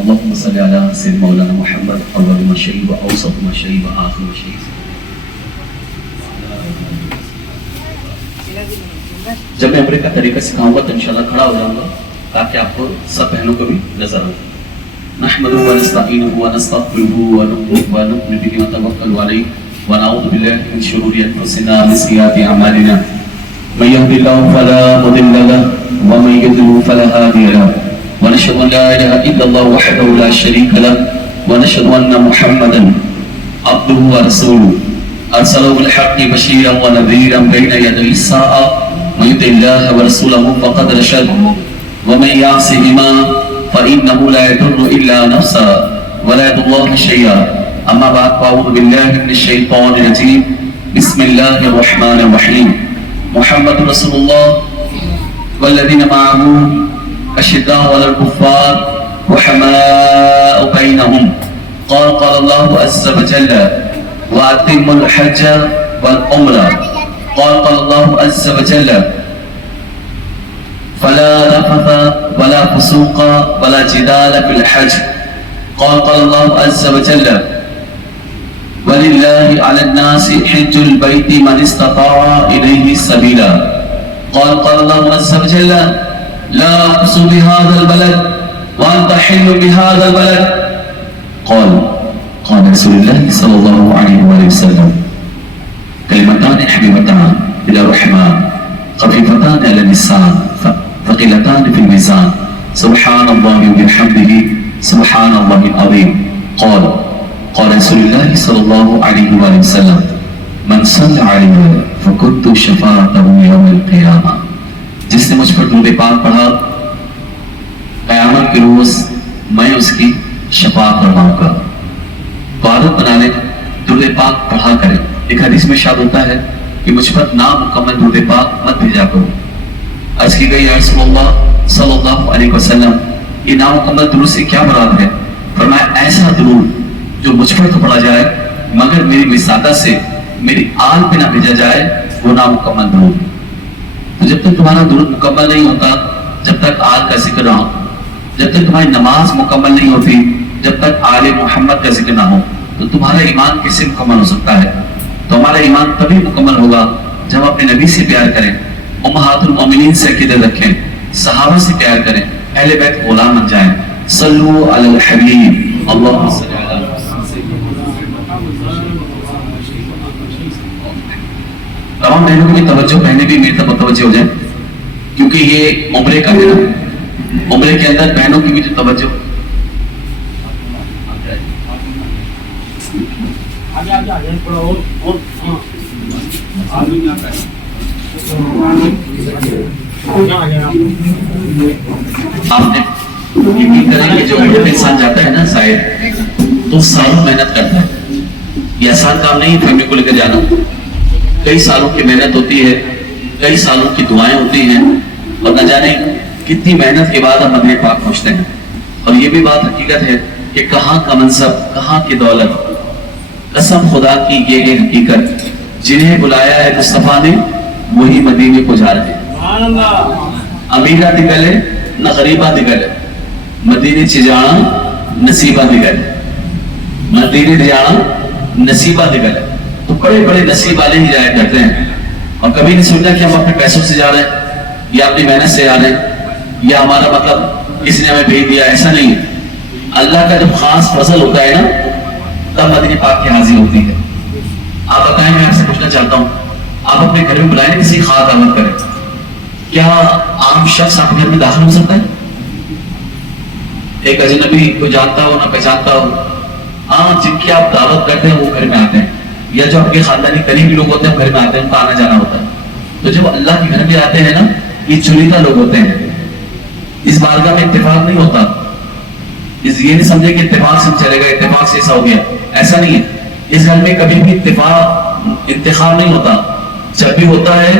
اللهم صل على سيدنا مولانا محمد اول ما شيء واوسط ما شيء واخر ما شيء. جب میں عمرے کا طریقہ سکھاؤں گا تو انشاءاللہ کھڑا ہو جاؤں گا تاکہ آپ کو سب پہلوں کو بھی نظر آئے. نحمده ونستعينه ونستغفره ونؤمن به ونتوکل علیہ ونعوذ باللہ من شرور انفسنا ومن سیئات اعمالنا من يهد الله فلا مضل له ومن يضلل فلا هادي له ونشهد ان لا اله الا الله وحده لا شريك له ونشهد ان محمدا عبده ورسوله ارسله بالحق بشيرا ونذيرا بين يدي الساعه من يطع الله ورسوله فقد رشد ومن يعصهما فانه لا يضر الا نفسه ولا يضر الله شيئا. اما بعد فاعوذ بالله من الشيطان الرجيم بسم الله الرحمن الرحيم. محمد رسول الله والذين معه أشداء على الكفار رحماء بينهم. قال الله عز وجل وأتموا الحج والعمرة. قال الله عز وجل فلا رفث ولا فسوق ولا جدال في الحج. قال الله عز وجل ولله على الناس حج البيت من استطاع إليه سبيلا. قال الله عز وجل لا أقصد بهذا البلد وأنت حل بهذا البلد. قال رسول الله صلى الله عليه وسلم كلمتان حبيبتان إلى الرحمن خفيفتان على اللسان ثقيلتان في الميزان سبحان الله وبحمده سبحان الله العظيم. قال رسول الله صلى الله عليه وسلم من صلى عليه فكنت شفاعته يوم القيامة. جس نے مجھ پر درود پاک پڑھا قیامت کے روز میں اس کی شفاعت فرماؤں گا. تو عادت بنا لیں درود پاک پڑھا کریں. ایک حدیث میں ارشاد ہوتا ہے کہ مجھ پر نامکمل درود پاک مت بھیجا کرو. عرض کی گئی یا رسول اللہ صلی اللہ علیہ وسلم یہ نامکمل درود سے کیا مراد ہے؟ فرمایا ایسا درود جو مجھ پر تو پڑھا جائے مگر میری وسادہ سے میری آل پہ نہ بھیجا جائے وہ نامکمل درود. تو جب تک تمہارا درود مکمل نہیں ہوتا جب تک آل کا ذکر نہ ہو, جب تک تمہاری نماز مکمل نہیں ہوتی جب تک آل محمد کا ذکر نہ ہو تو تمہارا ایمان کیسے مکمل ہو سکتا ہے؟ تو ہمارا ایمان تبھی مکمل ہوگا جب اپنے نبی سے پیار کریں, امہات المومنین سے عقیدت رکھیں, صحابہ سے پیار کریں, اہل بیت غلام بن جائیں. صلو علی الحبیب اللہم صلی علی تمام بہنوں کی توجہ, بہنیں بھی میری طرف متوجہ ہو جائیں کیونکہ یہ عمرے کا ہے نا. عمرے کے اندر بہنوں کی بھی جو توجہ آپ نے یقین کریں کہ جو انسان جاتا ہے نا شاید تو سالوں محنت کرتا ہے. یہ آسان کام نہیں ہے فیملی کو لے کر جانا. کئی سالوں کی محنت ہوتی ہے, کئی سالوں کی دعائیں ہوتی ہیں اور نہ جانے کتنی محنت کے بعد ہم مدینہ پاک پہنچتے ہیں. اور یہ بھی بات حقیقت ہے کہ کہاں کا منصب, کہاں کی دولت, قسم خدا کی یہ حقیقت جنہیں بلایا ہے مصطفیٰ نے وہی مدینے کو جا رہے ہیں. امیرہ دی گلے نہ غریبہ دی گلے مدینے چ جانا نصیبہ دی گلے, مدینے جانا نصیبہ دی گلے. تو بڑے بڑے نصیب والے ہی جایا کرتے ہیں اور کبھی نہیں سوچا کہ ہم اپنے پیسوں سے جا رہے ہیں یا اپنی محنت سے جا رہے ہیں یا ہمارا مطلب کسی نے ہمیں بھیج دیا. ایسا نہیں ہے. اللہ کا جب خاص فضل ہوتا ہے نا تب مدینہ پاک کی حاضری ہوتی ہے. آپ بتائیں, میں آپ سے پوچھنا چاہتا ہوں, آپ اپنے گھر میں بلائیں کسی خاص دعوت کریں, کیا عام شخص آپ کے گھر میں داخل ہو سکتا ہے؟ ایک اجنبی کو جانتا ہو نہ پہچانتا ہو, ہاں جن کی آپ دعوت کرتے ہیں وہ گھر میں آتے ہیں یا جو آپ کے خاندانی قریبی لوگ ہوتے ہیں گھر میں آتے ہیں, ان کا آنا جانا ہوتا ہے. تو جب اللہ کے گھر میں آتے ہیں نا یہ چنیدہ لوگ ہوتے ہیں. اس بارگاہ میں اتفاق نہیں ہوتا. یہ نہیں سمجھے کہ اتفاق سے چلے گا, اتفاق سے ایسا ہو گیا, ایسا نہیں ہے. اس گھر میں کبھی بھی اتفاق انتخاب نہیں ہوتا. جب بھی ہوتا ہے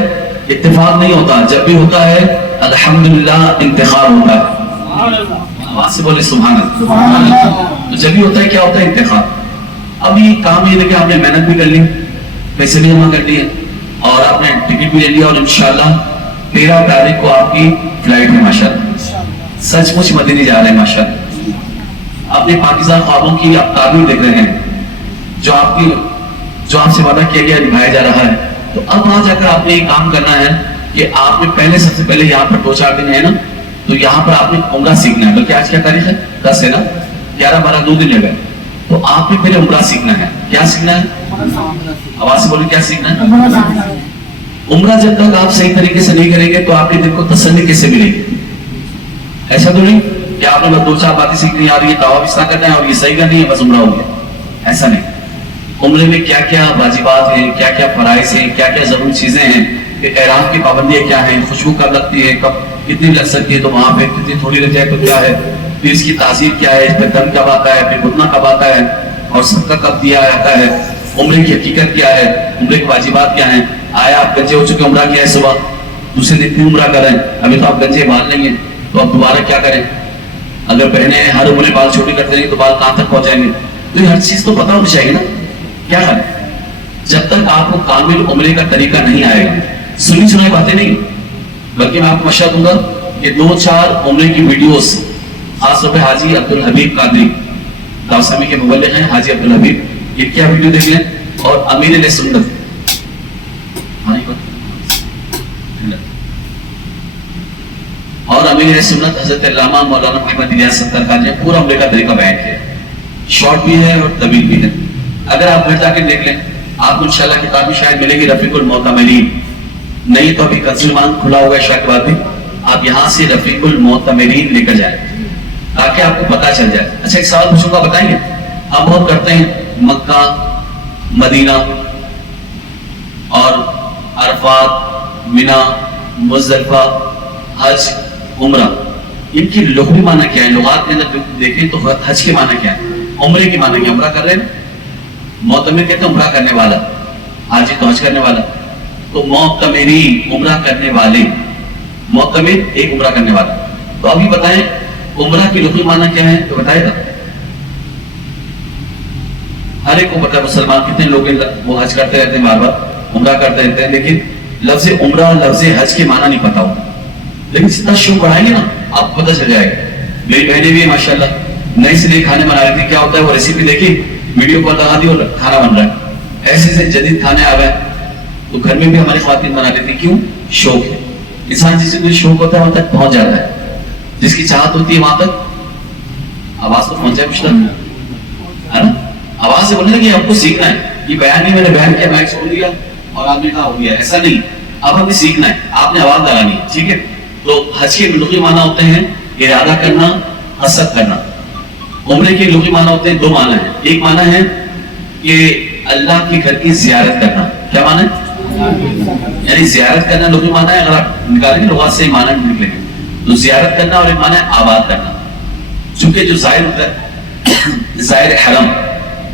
اتفاق نہیں ہوتا, جب بھی ہوتا ہے الحمدللہ انتخاب ہوتا ہے. آواز سے بولے سبحان اللہ. تو جب بھی ہوتا ہے کیا ہوتا ہے انتخاب. ابھی کام یہ ہے کہ آپ نے محنت بھی کر لی, پیسے بھی جمع کر لیے اور آپ نے ٹکٹ بھی لے لیا اور انشاءاللہ 13 تاریخ کو آپ کی فلائٹ ہے. ماشاءاللہ سچ مچ مدینے جا رہے ہیں ماشاءاللہ. اپنے پاکیزہ خوابوں کی آپ تعبیر دیکھ رہے ہیں جو آپ سے وعدہ کیا گیا نبھایا جا رہا ہے. تو اب وہاں جا کر آپ نے ایک کام کرنا ہے کہ آپ نے پہلے سب سے پہلے یہاں پر 2-4 دن ہے نا, تو یہاں پر آپ نے عمرہ سیکھنا ہے. بلکہ آج کیا تاریخ ہے؟ 10 ہے نا, 11-12 2 دن لگ گئے. تو آپ نے پہلے عمرہ سیکھنا ہے. کیا سیکھنا ہے؟ آواز سے بولیں, کیا سیکھنا ہے؟ عمرہ جب تک آپ صحیح طریقے سے نہیں کریں گے تو آپ کے دل کو تسلی کیسے ملے گی؟ ایسا تو نہیں کہ آپ نے بس 2-4 باتیں سیکھنی اور یہ طواف اس طرح کرنا ہے اور یہ صحیح کرنی ہے بس عمرہ ہو گیا. ایسا نہیں. عمرے میں کیا کیا واجبات ہیں, کیا کیا فرائض ہیں, کیا کیا ضروری چیزیں ہیں, کہ احرام کی پابندیاں کیا ہیں, خوشبو کب لگتی ہے, کب کتنی لگ سکتی ہے, تو وہاں پہ کتنی تھوڑی لگ جائے تو کیا ہے, پھر اس کی تعزیر کیا ہے, اس پہ دم کب آتا ہے, پھر گھٹنا کب آتا ہے, اور صدقہ کب دیا جاتا ہے, عمرے کی حقیقت کیا ہے, عمرے کے واجبات کیا ہیں. آیا آپ گنجے ہو چکے عمرہ کیا ہے صبح, دوسرے دن بھی عمرہ کر رہے ہیں, ابھی تو آپ گنجے باندھ لیں گے تو اب دوبارہ کیا کریں؟ اگر بہنیں ہر عمرے بال چھوٹی کرتے رہیں تو بال کہاں تک پہنچائیں گے؟ تو یہ ہر چیز تو پتہ ہونی چاہیے نا. کیا کریں جب تک آپ کو کامل عمرے کا طریقہ نہیں آئے گا, سنی سنائی باتیں نہیں, بلکہ میں آپ کو مشورہ دوں گا کہ 2-4 عمرے کی ویڈیوز, خاص طور پہ حاجی عبدالحبیب قادری داوسمی کے مبلغ ہیں حاجی عبدالحبیب, یہ کیا ویڈیو دیکھ لیں, اور امیر علیہ سنت حضرت علامہ مولانا محمد الیاس سترکار نے پورا عمرے کا طریقہ بیان کیا. شارٹ بھی ہے اور طویل بھی ہے. اگر آپ گھر جا کے دیکھ لیں آپ کو انشاءاللہ کتاب میں شاید ملے گی رفیق المعتمرین, نہیں تو ابھی کنز ایمان کھلا ہوگا عشاء کے بعد بھی, آپ یہاں سے رفیق المعتمرین لے کر جائیں تاکہ آپ کو پتہ چل جائے. اچھا ایک سوال پوچھوں گا, بتائیں گے ہم بہت کرتے ہیں مکہ, مدینہ اور عرفات, مینا, مزدلفہ, حج, عمرہ, ان کی لغوی معنی کیا ہے؟ لغات کے اندر دیکھیں تو حج کے معنی کیا ہے, عمرے کے معنی کیا؟ عمرہ کر رہے ہیں. معتمر کہتے ہیں عمرہ کرنے والا, حاجی تو حج کرنے والا. تو معتمرین عمرہ کرنے والے, معتمر ایک عمرہ کرنے والا. تو ابھی بتائیں عمرہ کی لغوی معنی کیا ہے, تو بتائے گا. ہر ایک کو پتہ ہے مسلمان کتنے لوگ وہ حج کرتے رہتے ہیں, بار بار عمرہ کرتے رہتے ہیں, لیکن لفظ عمرہ لفظ حج کے معنی نہیں پتا ہو. لیکن جتنا شوق بڑھائیں گے نا آپ کو پتہ چل جائے گا. میری بہنیں بھی ماشاءاللہ نئی سے نئی کھانے بنا رہی تھی, کیا ہوتا ہے وہ ریسیپی دیکھی, ویڈیو کال لگا دی اور کھانا بن رہا ہے. ایسے سے جدید کھانے آ گئے تو گھر میں بھی ہماری خواتین بنا لیتی. کیوں؟ شوق ہے. انسان جس سے شوق ہوتا ہے وہاں تک پہنچ جاتا ہے, جس کی چاہت ہوتی ہے وہاں تک آواز تو پہنچ جائے. کچھ ہے نا, آواز سے بولنے کہ ہم کو سیکھنا ہے. یہ بیان نہیں میں نے بیان کیا, مائک چھوڑ دیا اور آپ نے کہا ہو گیا, ایسا نہیں. اب ہمیں سیکھنا ہے, آپ نے آواز لگانی ہے. ٹھیک ہے. تو حج کے لغوی معنی ہوتے ہیں ارادہ کرنا, قصد کرنا. عمرے کے لغوی معنی ہوتے ہیں 2 معنی ہیں. ایک معنی ہے کہ اللہ کے گھر کی زیارت کرنا. کیا معنی ہے؟ یعنی زیارت کرنا لغوی معنی ہے. اگر آپ نکالیں گے لغات سے ہی معنی نکلیں گے تو زیارت کرنا, اور ایک معنی ہے آباد کرنا. چونکہ جو زائر ہوتا ہے, زائر حرم,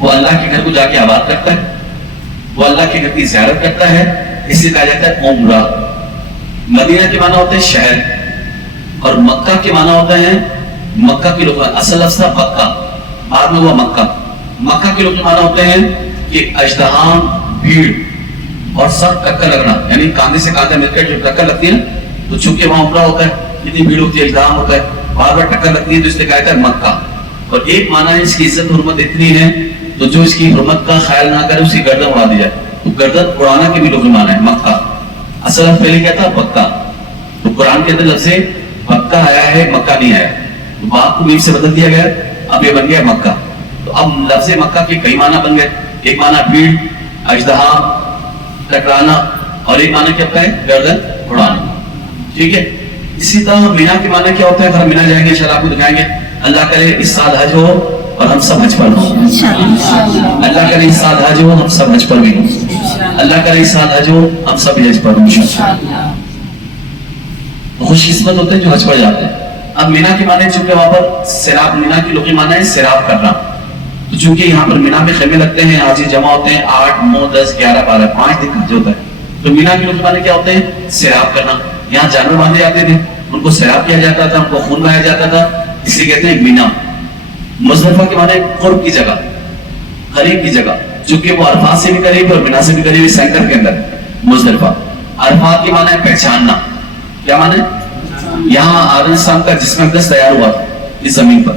وہ اللہ کے گھر کو جا کے آباد کرتا ہے, وہ اللہ کے گھر کی زیارت کرتا ہے, اس لیے کہا جاتا ہے عمرہ. مدینہ کے معنی ہوتے ہیں شہر, اور مکہ کے معنی ہوتا ہے, مکہ کی لغت اصل لفظ تھا مکہ, بعد میں ہوا مکہ. مکہ کے لغت معنی ہوتے ہیں کہ اجتحام, بھیڑ اور سب ٹکر لگنا, یعنی کاندھے سے کاندھا مل کر جب ٹکر لگتی ہے تو چونکہ وہاں عمرہ ہوتا ہے, اتنی بھیڑ ہوتی ہے, اجتحام ہوتا ہے, بار بار ٹکر لگتی ہے, تو اس نے کہا تھا مکہ. اور ایک معنی ہے اس کی عزت حرمت اتنی ہے تو جو اس کی حرمت کا خیال نہ کرے اس کی گردن اڑا دی جائے. تو گردن اڑانا کے بھی لغوی معنی ہے مکہ. اصل پہلے کیا تھا؟ مکہ. تو قرآن کے اندر لفظ مکہ آیا ہے, مکہ نہیں آیا, تو باپ کو میم سے بدل دیا گیا, اب یہ بن گیا مکہ. تو اب لفظ مکہ کے کئی معنی بن گئے. ایک معنی بھیڑ, اجتحام, ٹکرانا, اور ایک معنی کیا ہے؟ گردن اڑانا. ٹھیک ہے. اسی طرح مینا کے معنی کیا ہوتا ہے؟ اگر مینا جائیں گے انشاءاللہ آپ کو دکھائیں گے. اللہ کرے اس سال حج ہو اور ہم سب حج پر ہوں. اللہ کرے اس سال حج ہو ہم سب حج پر بھی ہوں. اللہ کرے اس سال حج ہو ہم سب حج پر ہوں. خوش قسمت ہوتے ہیں جو حج پر جاتے ہیں. اب مینا کے معنی چونکہ وہاں پر سیراب, مینا کی لغوی معنی ہے سیراب کرنا. تو چونکہ یہاں پر مینا میں خیمے لگتے ہیں, حاجی جمع ہوتے ہیں 8, 9, 10, 11, 12, 5 دن حج ہوتا ہے. تو مینا کی لغوی معنی کیا ہوتے ہیں؟ سیراب کرنا. یہاں جانور باندھے جاتے تھے, ان کو سیراب کیا جاتا تھا, ان کو خون بہایا جاتا تھا, اس لیے کہتے ہیں مینا. مزدلفہ کے معنی قرب کی جگہ, قریب کی جگہ, چونکہ وہ عرفات سے بھی قریب اور مینا سے بھی قریب, سینٹر کے اندر مزدلفہ. عرفات کے معنی ہے پہچاننا. کیا معنی ہے؟ یہاں آدم السلام کا جسم اقدس تیار ہوا تھا اس زمین پر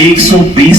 120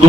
2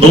2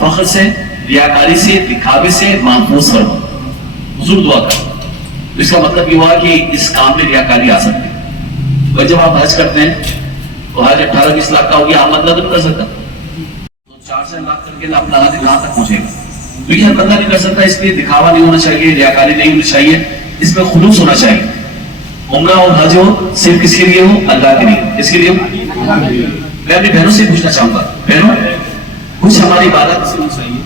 فخر سے، ریاکاری سے، دکھاوے سے محفوظ فرما. حضور دعا کر. اس کا مطلب یہ ہوا کہ اس کام میں ریاکاری آ سکتی ہے. اور جب آپ حج کرتے ہیں تو حج 18-20 لاکھ کا ہوگی، آپ مطلب نہیں کر سکتا. تو 4 لاکھ کر کے اپنا حج کہاں تک پہنچے گا؟ کیونکہ ہر بندہ نہیں کر سکتا. اس لیے دکھاوا نہیں ہونا چاہیے، ریاکاری نہیں ہونی چاہیے، اس میں خلوص ہونا چاہیے. عمرہ اور حج ہو صرف کس کے لیے ہو؟ اللہ کے لیے. کس کے لیے ہو؟ میں اپنی بہنوں سے پوچھنا چاہوں گا، بہنوں کچھ ہماری عبادت ایسی ہونی چاہیے،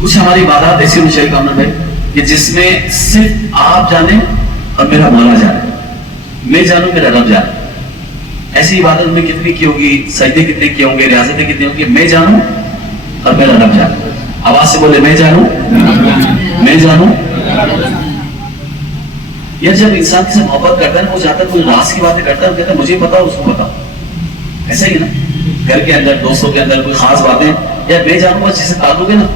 کچھ ہماری عبادت ایسی ہونی چاہیے کامران بھائی کہ جس میں صرف آپ جانیں اور میرا مولا جانے، میں جانوں میرا رب جانے. ایسی عبادت میں کتنی کی ہوگی، سجدے کتنے کیے ہوں گے، ریاضتیں کتنی ہوں گی؟ میں جانوں اور میرا رب جانے. آواز سے بولے، میں جانوں، میں جانوں. یا جب انسان سے محبت کرتا ہے وہ جاتا ہے کوئی راز کی باتیں کرتا ہے، وہ کہتا ہے مجھے پتا اس کو پتا. ایسا ہی ہے نا، گھر کے اندر دوستوں کے اندر کوئی خاص باتیں یا میں جانوں گا جس سے تعلق ہے نا،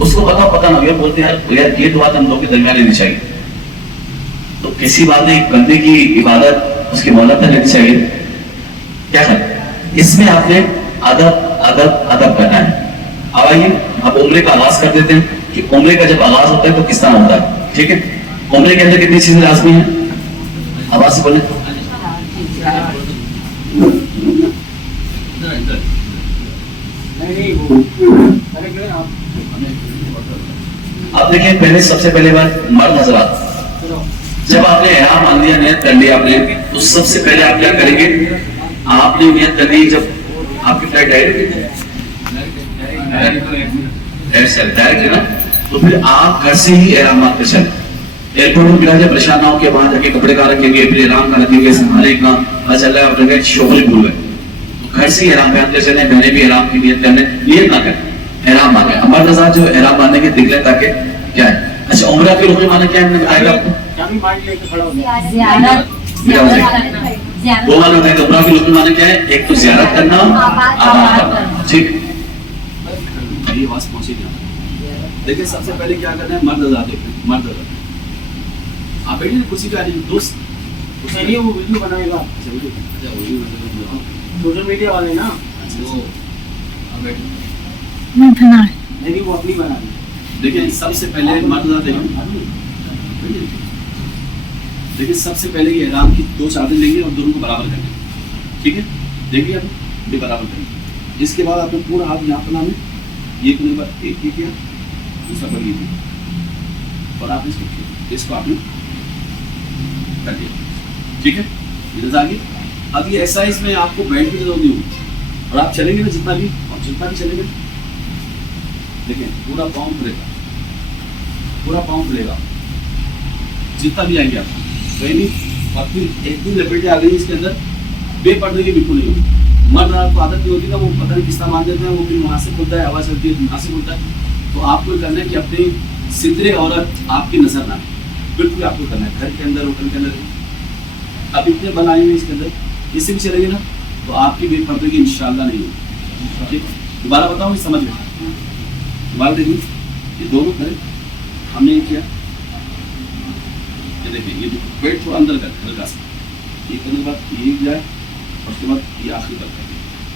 اس کو پتا نہ ہو، بولتے ہیں یار یہ تو بات ہم لوگ کے درمیان لینی چاہیے. تو کسی بات میں ایک بندے کی عبادت اس کی مولا تک لینی چاہیے. کیا ہے اس میں آپ نے ادب ادب ادب کرنا ہے. اب آئیے اب عمرے کا آغاز کر دیتے ہیں کہ عمرے کا جب آغاز ہوتا ہے تو کس طرح ہوتا ہے. ٹھیک ہے، عمرے کے اندر کتنی چیزیں لازمی ہیں؟ آواز سے بولیں. آپ دیکھیں پہلے سب سے پہلے بات مرد حضرات، جب آپ نے احرام مان لیا، نیت کر لی آپ نے، تو سب سے پہلے آپ کیا کریں گے؟ آپ نے نیت کر لی جب آپ کی فلائٹ ڈائریکٹ ہے نا، تو پھر آپ گھر سے ہی احرام مان کر چلیں. ایئرپورٹ میں ملا جائے پریشان نہ ہو کہ وہاں جا کے کپڑے کہاں رکھیں گے، پھر احرام کہاں رکھیں گے، سنبھالے کہاں، پتہ چل رہا ہے آپ نے شوہر ہی بھول گئے. گھر سے ہی احرام پہن کے چلیں. بہنیں بھی احرام کی نیت کرنے، نیت نہ کریں، احرام مانگیں. مرد حضرات جو احرام باندھنے کے دیکھ لیں تاکہ کیا ہے. اچھا عمرہ کے رکن مانا کیا ہے، میں نے بتایا آپ کو دو مانا ہوتا ہے. عمرہ کے رکن مانا کیا ہے؟ ایک تو زیارت کرنا، آباد کرنا. ٹھیک، یہ بات پہنچی گیا. دیکھیں سب سے پہلے کیا کرنا ہے، مرد حضرات دیکھیں، مرد حضرات آپ بیٹھے کسی کا دوست وہ ویڈیو بنائے گا سوشل میڈیا والے نا، نہیں وہ اپنی بنا. دیکھیں سب سے پہلے مرد حضرات دیکھیں سب سے پہلے یہ احرام کی 2 چادر لیں گے اور دونوں کو برابر کریں گے. ٹھیک ہے، دیکھیے آپ یہ برابر کریں گے. اس کے بعد آپ نے پورا ہاتھ یہاں پر لانا، یہ کرنے کے بعد ایک یہ کیا، دوسرا پر یہ کیا، اور آپ اس کو آپ نے کر دیا. ٹھیک ہے، یہ آگے. اب یہ ایکسرسائز میں آپ کو بیلٹ کی ضرورت نہیں ہوگی اور آپ چلیں گے نا جتنا بھی چلیں گے. دیکھیں پورا پاؤں کھلے گا، پورا پاؤں کھلے گا جتنا بھی آئیں گے آپ نہیں. اور پھر ایک دن لپیٹیں آ گئی اس کے اندر، بے پردے کی بالکل نہیں ہوگی. مرد آپ کو عادت نہیں ہوتی نا، وہ پتہ نہیں کس طرح مان دیتے ہیں، وہ پھر وہاں سے کھلتا ہے، آواز چلتی ہے، وہاں سے کھلتا ہے. تو آپ کو کرنا ہے کہ اپنی سترے عورت آپ کی نظر نہ آئے، بالکل آپ کو کرنا ہے. گھر کے اندر ہوٹل کے اندر اب اتنے بل آئے ہیں اس کے اندر، اس سے بھی چلے گے نا تو آپ کی بے پردے کی انشاءاللہ نہیں ہوگی. ٹھیک، دوبارہ بتاؤں یہ سمجھ میں. دوبارہ دیکھیے یہ دونوں کریں. ہم نے یہ کیا، یہ دیکھیں یہ پیٹ تھوڑا اندر کر ہلکا سا، یہ کرنے کے بعد یہ جائے اور اس کے بعد یہ آخری تک کر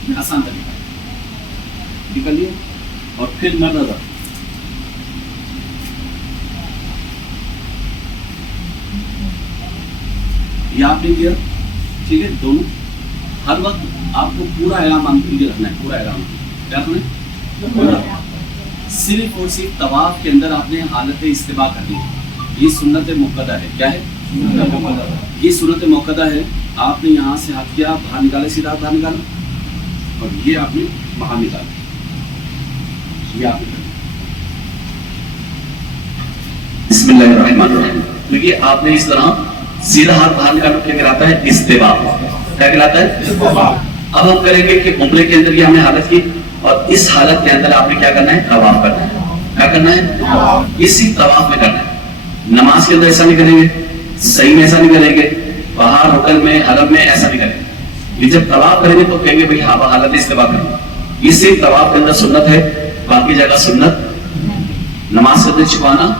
دیں. آسان طریقہ یہ کر لیا. اور پھر مرد حضرات یہ آپ نے کیا. ٹھیک ہے، دونوں ہر وقت آپ کو پورا احرام مان کے رکھنا ہے. پورا احرام کیا رکھنا ہے، صرف اور صرف طواف کے اندر آپ نے حالت استباء کرنی ہے. یہ سنت موقدہ ہے. کیا ہے؟ یہ سنت موقدہ ہے. آپ نے یہاں سے ہاتھ کیا، باہر نکالے، سیدھا باہر نکالا اور یہ آپ نے باہر نکالا. یہ آپ نے بسم اللہ الرحمن الرحیم. دیکھیے آپ نے اس طرح سیدھا ہاتھ باہر نکالنا کیا کہلاتا ہے؟ استباء. کیا کہلاتا ہے؟ اب ہم کریں گے کہ عمرے کے اندر یہ ہم نے حالت کی اور اس حالت کے اندر آپ نے کیا کرنا ہے؟ طواف کرنا ہے. کیا کرنا ہے؟ اسی طواف میں کرنا ہے. نماز کے اندر ایسا نہیں کریں گے، صحیح میں ایسا نہیں کریں گے، باہر ہوٹل میں حرم میں ایسا نہیں کریں گے. یہ جب طواف کریں گے تو کہیں گے بھائی حالت استباء کریں گے. یہ صرف طواف کے اندر سنت ہے، باقی جگہ سنت. نماز کے اندر چھپانا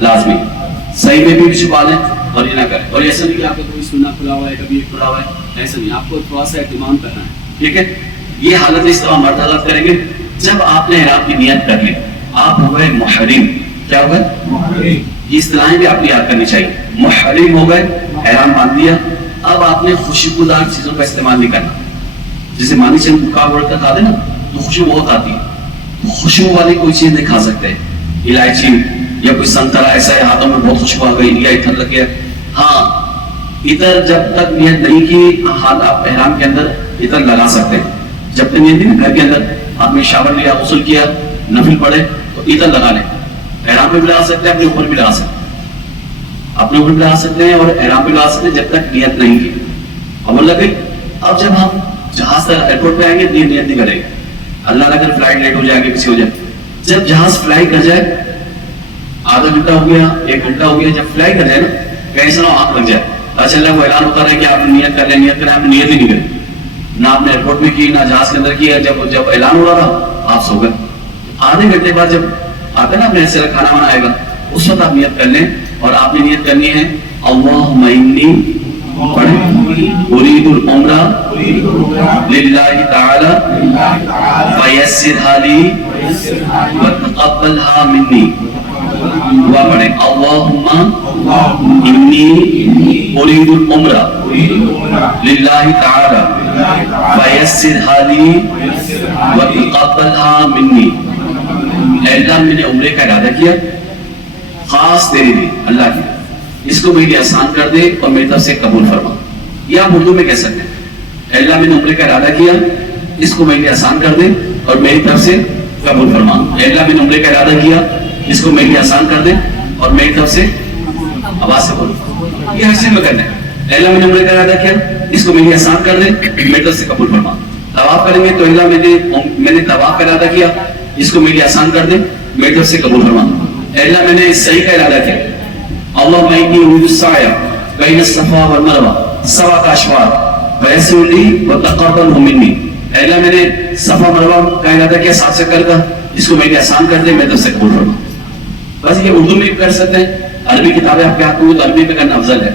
لازمی، صحیح میں بھی چھپا لیں اور یہ نہ کریں. اور ایسا نہیں کہ آپ کا کوئی سننا کھلا ہوا ہے، کبھی ایک کھلا ہوا ہے، ایسا نہیں. آپ کو تھوڑا سا اہتمام کرنا ہے. ٹھیک ہے، یہ حالت استباء مرد حضرات کریں گے. جب آپ نے احرام کی نیت کر لی آپ ہو گئے محرم. کیا ہو گئے؟ یہ اصطلاحیں بھی آپ کو یاد کرنی چاہیے. محرم ہو گئے, احرام باندھ دیا. اب آپ نے خوشبودار چیزوں کا استعمال نہیں کرنا. جیسے مانی چند کا بڑھ کر کھا دے نا تو خوشبو بہت آتی ہے, خوشبو والی کوئی چیز نہیں کھا سکتے. الائچی یا کوئی سنترا ایسا ہے ہاتھوں میں بہت خوشبو آ گئی یا اتر لگ گیا. ہاں ادھر جب تک نیت نہیں کی ہاتھ آپ احرام کے اندر ادھر لگا سکتے ہیں. جب تک نیت نہیں گھر کے اندر آپ نے شاور لیا, غسل کیا, نفل پڑھے تو ادھر لگا لیں. احرام پہ بھی لگا سکتے ہیں, اپنے اوپر بھی لگا سکتے ہیں, اپنے اوپر بھی لگا سکتے ہیں اور احرام پہ لگا سکتے ہیں جب تک نیت نہیں کی. اب لگ گئی. اب جب ہم جہاز تک ایئرپورٹ پہ آئیں گے نیت نہیں کرے گا. اللہ نہ کرے فلائٹ لیٹ ہو جائے گی, کسی ہو جائے. جب جہاز فلائی کر جائے آدھا گھنٹہ ہو گیا, 1 گھنٹہ ہو گیا, جب فلائی کر جائے نا کہیں سے نہ آنکھ لگ جائے, اچھا اللہ کو اعلان ہوتا رہے کہ آپ نے نیت کر لیں, نیت کریں. آپ نے نیت ہی نہیں کری, نہ آپ نے ایئرپورٹ میں کی نہ جہاز کے اندر کیا. جب اعلان ہو رہا تھا آپ سو گئے. آدھے گھنٹے بعد جب آتا ہے نا اپنے ایسے کھانا وانا آئے گا اس وقت آپ نیت کر لیں. اور آپ نے نیت کرنی ہے اللہم انی اريد العمرہ للہ تعالی فیسرھا لی وتقبلھا منی. دعا پڑھیں اللہم انی اريد العمرہ للہ تعالی فیسرھا لی وتقبلھا منی. اے اللہ میں نے عمرے کا ارادہ کیا خاص تیرے لیے اللہ کی, اس کو میری آسان کر دے اور میری طرف سے قبول فرما. یہ آپ اردو میں کہہ سکتے ہیں اے اللہ میں نے عمرے کا ارادہ کیا اس کو میری آسان کر دے اور میری طرف سے قبول فرما. اے اللہ میں نے عمرے کا ارادہ کیا اس کو میری آسان کر دے اور میری طرف سے, آواز سے بولو, یہ حسین میں کرنا ہے. اے اللہ میں نے عمرے کا ارادہ کیا اس کو میری آسان کر دے میری طرف سے قبول فرما. طواف کریں گے تو اللہ میں نے طواف کا ارادہ کیا اس کو میری آسان کر دے میری طرف سے قبول فرما. اے اللہ میں نے صحیح کا ارادہ کیا اللہم انی اريد السعی بین الصفا والمروہ سبعۃ اشواط فیسر لی وتقبلہ منی. اے اللہ میں نے صفا مروہ کا ارادہ کیا 7 چکر کا اس کو میری آسان کر دے میری طرف سے قبول فرما. بس یہ اردو میں بھی کر سکتے ہیں. عربی کتابیں آپ کے ہاتھ میں تو عربی میں کرنا افضل ہے,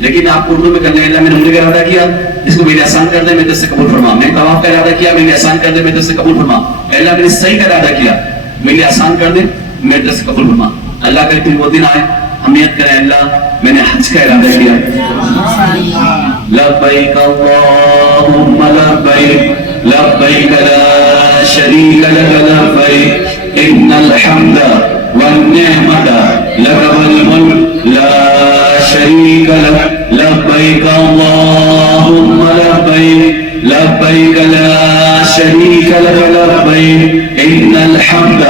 لیکن آپ اردو میں کرنے اللہ میں نے عمرے کا ارادہ کیا اس کو میری آسان کر دے میری طرف سے قبول فرما. میں نے طواف کا ارادہ کیا میری آسان کر دے میری طرف سے قبول فرما. اے اللہ میں نے صحیح کا ارادہ کیا میری آسان کر دے میری طرف سے قبول فرما. اللہ کرے پھر وہ دن آئے ہم نیت کریں اللہ میں نے حج کا ارادہ کیا لبیک اللہم لبیک لبیک لا شریک لک لبیک ان الحمد والنعمت لک والملک لا شریک لک لبیک اللہم لبیک لبیک لا شریک لک لبیک ان الحمد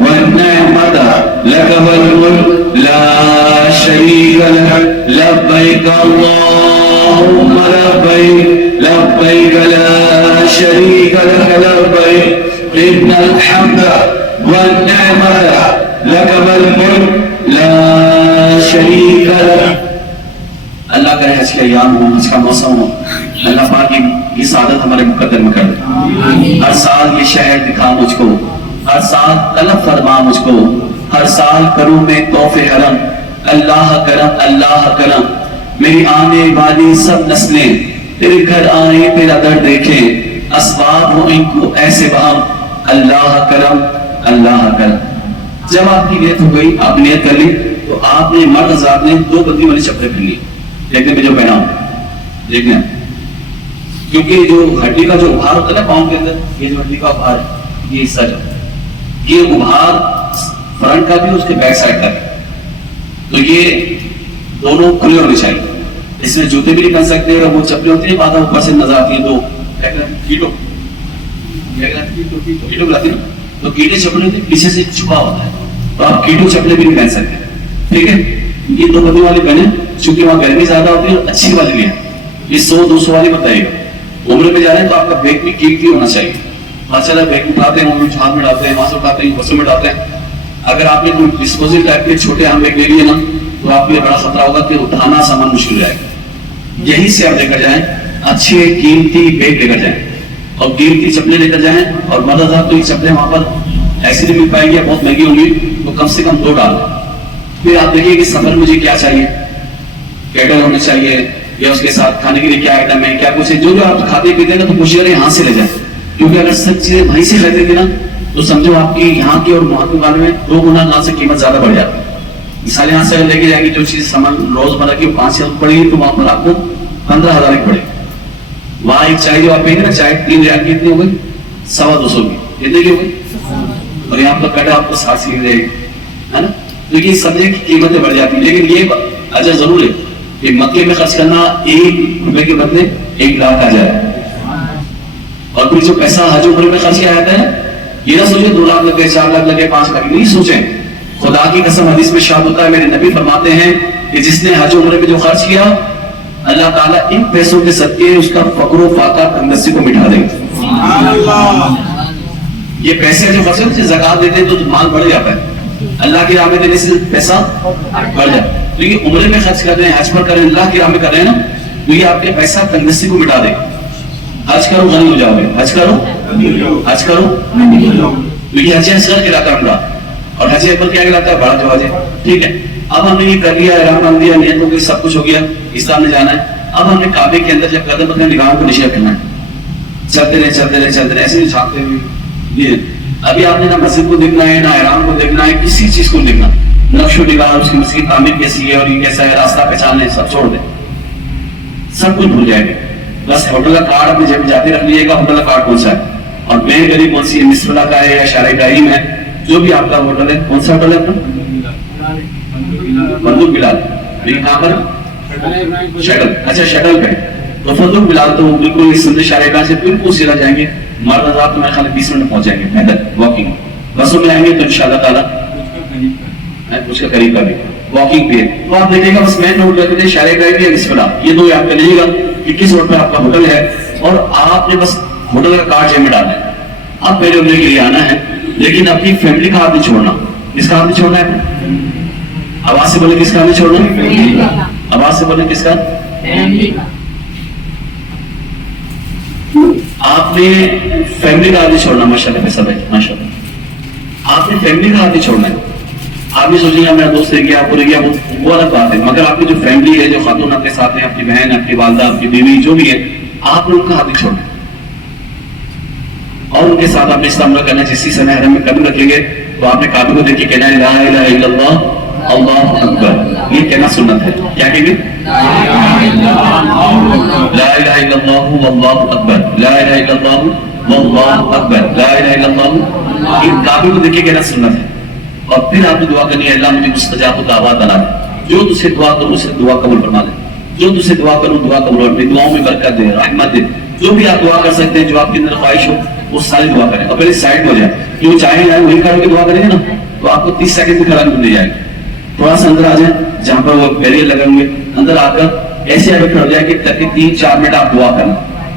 والنعمت لک والملک لا شریک لک لبیک اللہم لبیک لبیک لا شریک لک لبیک ان الحمد والنعمت لک والملک لا شریک لک. اللہ کرے حج کے ایام ہو, حج کا موسم ہو, اللہ پاک کی سعادت ہمارے مقدر میں کر دے. ہر سال یہ شہر دکھا مجھ کو, ہر سال طلب فرما مجھ کو, ہر سال کروں میں طوف حرم. اللہ کرم اللہ کرم میری آنے والی سب نسلیں تیرے گھر آئیں تیرا در دیکھیں اسباب ہو ان کو ایسے بہم. اللہ کرم اللہ کرم. جب آپ کی نیت ہو گئی آپ نیت کر لی تو آپ نے مرد حضرات نے 2 بندی والی چپلیں پہن لی. دیکھنے میں جو پہنا ہوں دیکھنا, کیونکہ جو ہڈی کا جو ابھار ہوتا ہے نا پاؤں کے اندر, یہ جو ہڈی کا ابھار ہے یہ حصہ جو یہ ابھار فرنٹ کا بھی اس کے بیک سائڈ کا بھی, تو یہ دونوں کھلے ہونے چاہیے. اس میں جوتے بھی نہیں پہن سکتے اور وہ چپلیں ہوتی ہیں بادہ اوپر سے نظر آتی ہیں تو کیٹو بلاتی نا, تو کیٹے چپلے ہوتے ہیں پیچھے سے چھپا ہوتا ہے تو آپ کیٹو چپلے بھی نہیں پہن سکتے. ٹھیک ہے, یہ 2 بندی والی پہنے چونکہ وہاں گرمی زیادہ ہوتی ہے اور اچھی والی بھی ہے. یہ 100-200 والی بتائیے گا. عمرے میں جا رہے ہیں تو آپ کا بیگ بھی قیمتی ہونا چاہیے. ماشاء اللہ بیگ اٹھاتے ہیں ہاتھ میں ڈالتے ہیں, وہاں سے اٹھاتے ہیں بسوں میں ڈالتے ہیں. اگر آپ نے کوئی ڈسپوزل ٹائپ کے چھوٹے ہم بیگ لے لیے نا تو آپ کو یہ بڑا خطرہ ہوگا کہ اٹھانا سامان مشکل ہو جائے گا. یہیں سے آپ لے کر جائیں اچھے قیمتی بیگ لے کر جائیں اور قیمتی چپلیں لے کر جائیں. اور مدد آپ تو یہ چپلیں وہاں پر ایسی نہیں مل پائیں گی, بہت مہنگی ہوں گی, تو کم سے کم 2 ڈال. پھر آپ دیکھیے کہ سفر مجھے کیا چاہیے, کیٹل ہونے چاہیے یا اس کے ساتھ کھانے کے لیے کیا آئٹم ہے, کیا کچھ ہے, جو آپ کھاتے پیتے ہیں نا تو کوشش کریں یہاں سے لے جائیں. کیونکہ اگر سب چیزیں وہیں سے خریدیں گے نا تو سمجھو آپ کی یہاں کی اور وہاں کے بارے میں 2 گنا وہاں سے قیمت زیادہ بڑھ جاتی ہے. مثال یہاں سے اگر لے کے جائیں گے جو چیز سامان روزمرہ کی 5,000 پڑے گی تو وہاں پر آپ کو 15,000 کی پڑے گی. وہاں ایک چائے جو آپ پئیں گے نا, چائے 3 ریال کی اتنی ہو گئی, 250 کی اتنی کی ہو گئی, اور یہاں پر کٹا آپ کو 60 کی رہے گی, ہے نا. تو یہ سمجھے کہ قیمتیں بڑھ جاتی ہیں. لیکن یہ اجر ضرور ہے کہ مکے میں خرچ کرنا 1 روپے کے بدلے 1 لاکھ آ جائے. اور پھر جو پیسہ حج عمرے میں خرچ کیا جاتا ہے, یہ نہ سوچیں 2 لاکھ لگے, 4 لاکھ لگے, 5 لاکھ, نہیں سوچیں. خدا کی قسم حدیث میں شاد ہوتا ہے, میرے نبی فرماتے ہیں کہ جس نے حج عمرے میں جو خرچ کیا, اللہ تعالیٰ ان پیسوں کے صدقے اس کا فقر و فاقہ تنگدستی کو مٹا دے گا. یہ پیسے جو خرچ ہوتے ہیں, زکات دیتے ہیں تو مال بڑھ جاتا ہے, اللہ کی راہ میں دینے سے پیسہ بڑھ جاتا ہے. تو یہ عمرے میں خرچ کر رہے ہیں, حج پر کر رہے ہیں, اللہ کی راہ میں کر رہے ہیں نا, تو یہ آپ کے پیسہ تنگدستی کو مٹا دے گا. حج کرو غنی ہو جاؤ گے, حج کرو, حج کرو. تو یہ حج اصغر کہلاتا ہے عمرہ, اور حج اکبر کیا کہلاتا ہے, بڑا جو حج ہے. ٹھیک ہے, اب ہم نے یہ کر لیا, احرام باندھ دیا, نیت ہو گئی, سب کچھ ہو گیا, اسلام میں جانا ہے. اب ہم نے کعبے کے اندر جب قدم رکھنا, نگاہوں کو نیچے رکھنا ہے, چلتے رہے چلتے رہے چلتے رہے, ایسے ہی جھانکتے ہوئے. ابھی آپ نے نہ مسجد کو دیکھنا ہے, نہ احرام کو دیکھنا ہے, کسی چیز کو دیکھنا, نقش و نگاہ, اس کی مسجد تعمیر کیسی ہے اور یہ کیسا ہے, راستہ پہچان لیں, سب چھوڑ دیں, سب کچھ بھول جائیں گے. بس ہوٹل کا کارڈ اپنے جب جاتے رکھ لیجیے گا, ہوٹل کا کارڈ کون سا ہے, اور مین گلی کون سی ہے, مصر اللہ کا ہے یا شارع ابراہیم ہے, جو بھی آپ کا ہوٹل ہے. کون سا ہوٹل ہے اپنا, فندق بلال. کہاں پر, شٹل, اچھا شٹل پہ, تو فندق بلال تو بالکل اس سندھ شارع ابراہیم سے بالکل سیدھا جائیں گے. مرد حضرات تو میرے خیال 20 منٹ پہنچ جائیں گے پیدل واکنگ. بسوں میں آئیں گے تو انشاءاللہ تعالیٰ اس کا قریب کا بھی واکنگ پہ. تو آپ دیکھیں گا بس مین روڈ رکھتے ہیں شارع ابراہیم یا مصر اللہ, یہ 2 آپ کر لیجیے گا کہ کس روڈ پہ آپ کا ہوٹل ہے, اور آپ نے بس ہوٹل کا کارڈ جیب میں ڈالنا ہے. آپ پہلے عمرے کے لیے آنا ہے, لیکن اپنی فیملی کا ہاتھ نہیں چھوڑنا. کس کا ہاتھ نہیں چھوڑنا ہے, آواز سے بولے کس کا ہاتھ نہیں چھوڑنا, آواز سے بولے کس کا. آپ نے فیملی کا ہاتھ نہیں چھوڑنا. ماشاءاللہ پیسہ بھائی, ماشاءاللہ آپ نے فیملی کا ہاتھ نہیں چھوڑنا ہے. آپ بھی سوچیں گے میرا دوست رہ گیا, آپ کو رہ گیا, وہ الگ بات ہے, مگر آپ کی جو فیملی ہے, جو خاتون آپ کے ساتھ ہیں, آپ کی بہن, آپ کی والدہ, آپ کی بیوی, جو بھی ہے, آپ نے ان کا ہاتھ نہیں چھوڑنا ہے. اور ان کے ساتھ آپ نے اسلام کرنا ہے. جس سمے حرم میں قدم رکھیں گے تو آپ نے کعبے کو دیکھ کے کہنا ہے لا الہ الا اللہ اللہ اکبر. یہ کہنا سنت ہے. کیا کہیں گے, لا الہ الا اللہ واللہ اکبر, لا الہ الا اللہ واللہ اکبر, لا الہ الا اللہ. یہ کعبے کو دیکھ کے کہنا سنت ہے. اور پھر آپ نے دعا کرنی ہے, اللہ مجھے مستجاب الدعوات بنا دے, جو تجھ سے دعا کروں اسے دعا قبول فرما دے, جو تجھ سے دعا کروں دعا قبول فرما دے, دعاؤں میں برکت دے, رحمت دے. جو بھی آپ دعا کر سکتے ہیں, جو آپ کے اندر خواہش ہو, وہ ساری دعا کریں. اور پہلے سائڈ ہو جائے, جو چاہیں جائیں وہی کھڑے کے دعا کریں گے نا, تو آپ کو 30 سیکنڈ میں کھڑا نہیں جائے گا. تھوڑا سا اندر آ جائیں, جہاں پر وہ بیریئر لگے ہوئے, اندر آ کر ایسے آگے کھڑ جائے کہ 3-4 منٹ آپ دعا کریں,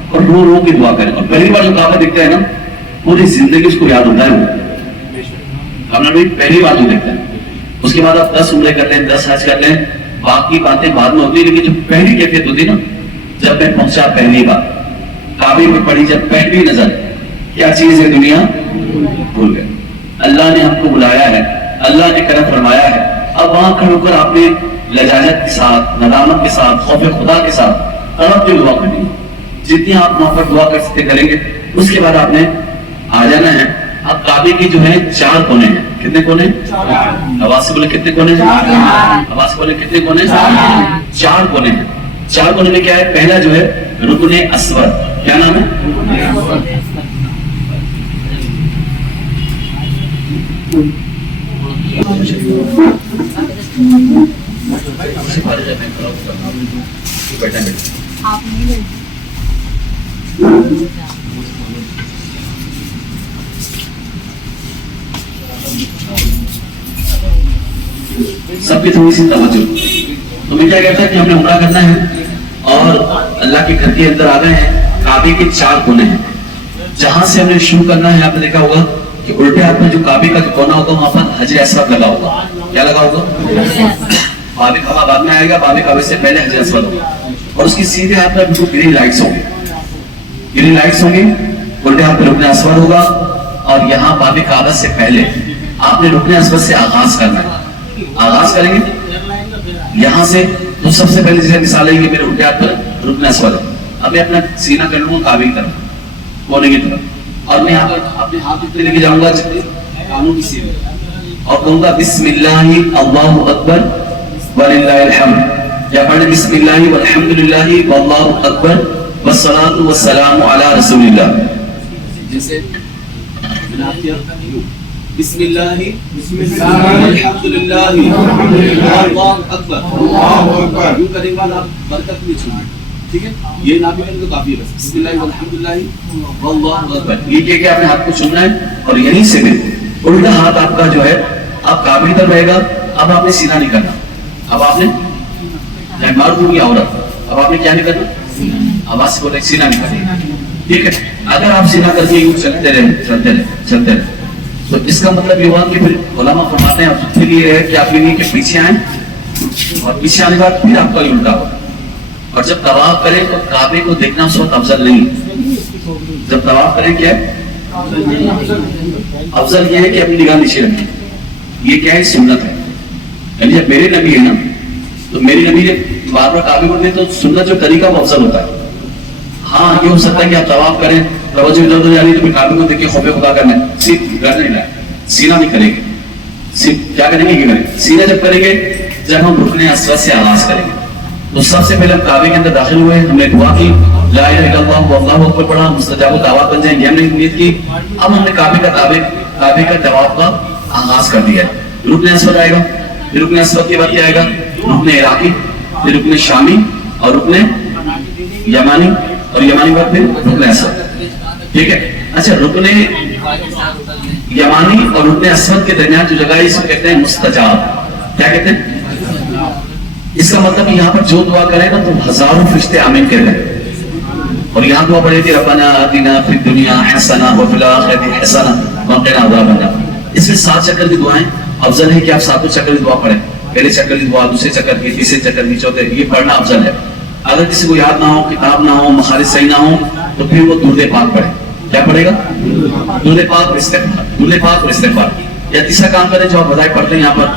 اور رو رو کے دعا کریں. اور پہلی بار جو کعبہ دکھتا ہے نا, پوری زندگی اس کو یاد ہوتا ہے. ہم نے پہلی بار جو دیکھتا ہے, اس کے بعد آپ 10 عمرے کر لیں, 10 حج کر لیں, باقی باتیں بعد میں ہوتی ہے. لیکن جو پہلی کیفیت ہوتی ہے نا, جب میں پہنچا پہلی بار کعبے میں پڑی جب پہلی نظر, کیا چیز ہے دنیا بھول گئے. اللہ نے ہم کو بلایا ہے, اللہ نے کرم فرمایا ہے. اب وہاں کھڑ کر آپ نے لجاجت کے ساتھ, ندامت کے ساتھ, خوف خدا کے ساتھ تڑپ کے دعا کرنی. جتنی آپ وہاں پر دعا کر سکتے کریں گے. اس کے بعد آپ نے آ جانا ہے. اب کعبے کی جو ہے 4 کونے ہیں. کتنے کونے, آواز سے بولے کتنے کونے, آواز سے بولے کتنے کونے, 4 کونے ہیں. 4 کونے میں کیا ہے, پہلا جو ہے رکن اسود, کیا نام ہے, سب کی تھوڑی سی توجہ. تو میں کیا کہتا ہے کہ ہم نے عمرہ کرنا ہے اور اللہ کے گھر کے اندر آ گئے ہیں. کعبے کے 4 کونے ہیں. جہاں سے ہم نے شروع کرنا ہے, آپ نے دیکھا ہوگا کہ الٹے ہاتھ میں جو کعبے کا جو کونا ہوگا وہاں پر حجر اسود لگا ہوگا. کیا لگا ہوگا, باب کعبہ بعد میں آئے گا, باب کعبے سے پہلے حجر اسود ہوگا. اور اس کی سیدھے ہاتھ میں بالکل گرین لائٹس ہوں گی, گرین لائٹس ہوں گی. الٹے ہاتھ پہ رکن اسود ہوگا, اور یہاں باب کعبہ سے پہلے آپ نے رکن اسود سے آغاز کرنا ہے. آغاز کریں گے یہاں سے, تو سب سے پہلے جیسے مثال ہے کہ میرے الٹے ہاتھ پر رکن اسود ہے. اب میں اپنا سینہ کر لوں گا کعبے کی طرف, کونے کی طرف, اور میں یہاں پر اپنے ہاتھ اتنے لے کے جاؤں گا کانوں کی سیدھے اور کہوں گا بسم اللہ اللہ اکبر وللہ الحمد، یا پڑھیں بسم اللہ والحمدللہ واللہ اکبر والصلاۃ والسلام علی رسول اللہ. جیسے میں نے آپ کیا بسم اللہ والحمدللہ واللہ اکبر، یوں کریں گا آپ برکت میں چھوڑیں. ٹھیک ہے، یہ نہ بھی کریں تو کافی ہے. بسم اللہ والحمدللہ واللہ اکبر، یہ کہ اپنے ہاتھ کو چننا ہے اور یہیں سے بھی الٹا ہاتھ آپ کا جو ہے آپ کعبے کی طرف رہے گا. اب آپ نے سینہ نہیں کرنا، اب آپ نے مرد ہو یا عورت، اب آپ نے کیا نہیں کرنا؟ آواز سے بولے سینہ نہیں کرنا. ٹھیک ہے، اگر آپ سینہ کر کے یوں چلتے رہے تو اس کا مطلب یہ ہوا کہ پھر علماء فرماتے ہیں پھر یہ ہے کہ آپ یہ کہ پیچھے آئیں اور پیچھے آنے کے بعد پھر آپ کا یہ الٹا ہو. اور جب طواف کریں تو کعبے کو دیکھنا اس وقت افضل نہیں. جب طواف کریں کیا ہے افضل یہ ہے کہ اپنی نگاہ نیچے رکھیں. یہ کیا ہے؟ سنت ہے. یعنی جب میرے نبی ہے نا تو میری نبی نے بار بار کعبے کو دیکھتے تو سنت جو طریقہ وہ افضل ہوتا ہے. ہاں یہ ہو سکتا ہے کہ آپ طواف کریں توجہ ادھر ادھر جا رہی تو پھر کعبے کو دیکھ کے خوف خدا کرنا ہے، صرف گردن ہلا سینہ نہیں کریں گے. صرف کیا کریں گے؟ یہ کریں سینہ جب کریں گے جب ہم رکن اسود سے آغاز کریں گے تو سب سے پہلے ہم کعبے کے اندر داخل ہوئے، ہم نے دعا کی لا الہ الا اللہ واللہ اکبر پڑھا، مستجاب الدعوات بن جائیں یہ ہم نے نیت کی. اب ہم نے کعبے کا طواف کا آغاز کر دیا ہے. رکن اسود آئے گا، پھر رکن اسود کے بعد کیا آئے گا؟ رکن عراقی، پھر رکن شامی اور رکن یمانی، اور یمانی بعد پھر رکن اسود. ٹھیک ہے، اچھا رکن یمانی اور رکن اسود کے درمیان جو جگہ ہے اس کو کہتے ہیں مستجاب. کیا کہتے ہیں؟ اس کا مطلب یہاں پر جو دعا کرے نا تو ہزاروں فرشتے آمین کہتے ہیں. اور یہاں دعا پڑھے تھی ربنا آتنا فی الدنیا حسنہ وفی الآخرۃ حسنہ وقنا عذاب النار. اس میں 7 چکر کی دعائیں افضل ہے کہ آپ 7 چکر کی دعا پڑھیں. پہلے چکر کی دعا، دوسرے چکر کی، تیسرے چکر کی، چوتھے، یہ پڑھنا افضل ہے. اگر کسی کو یاد نہ ہو، کتاب نہ ہو، مخارج صحیح نہ ہو تو پھر وہ درود پاک پڑھے. کیا پڑھے گا؟ درود پاک اور استغفار، درود پاک اور استغفار. یا تیسرا کام کریں جو آپ بدائے پڑھتے ہیں یہاں پر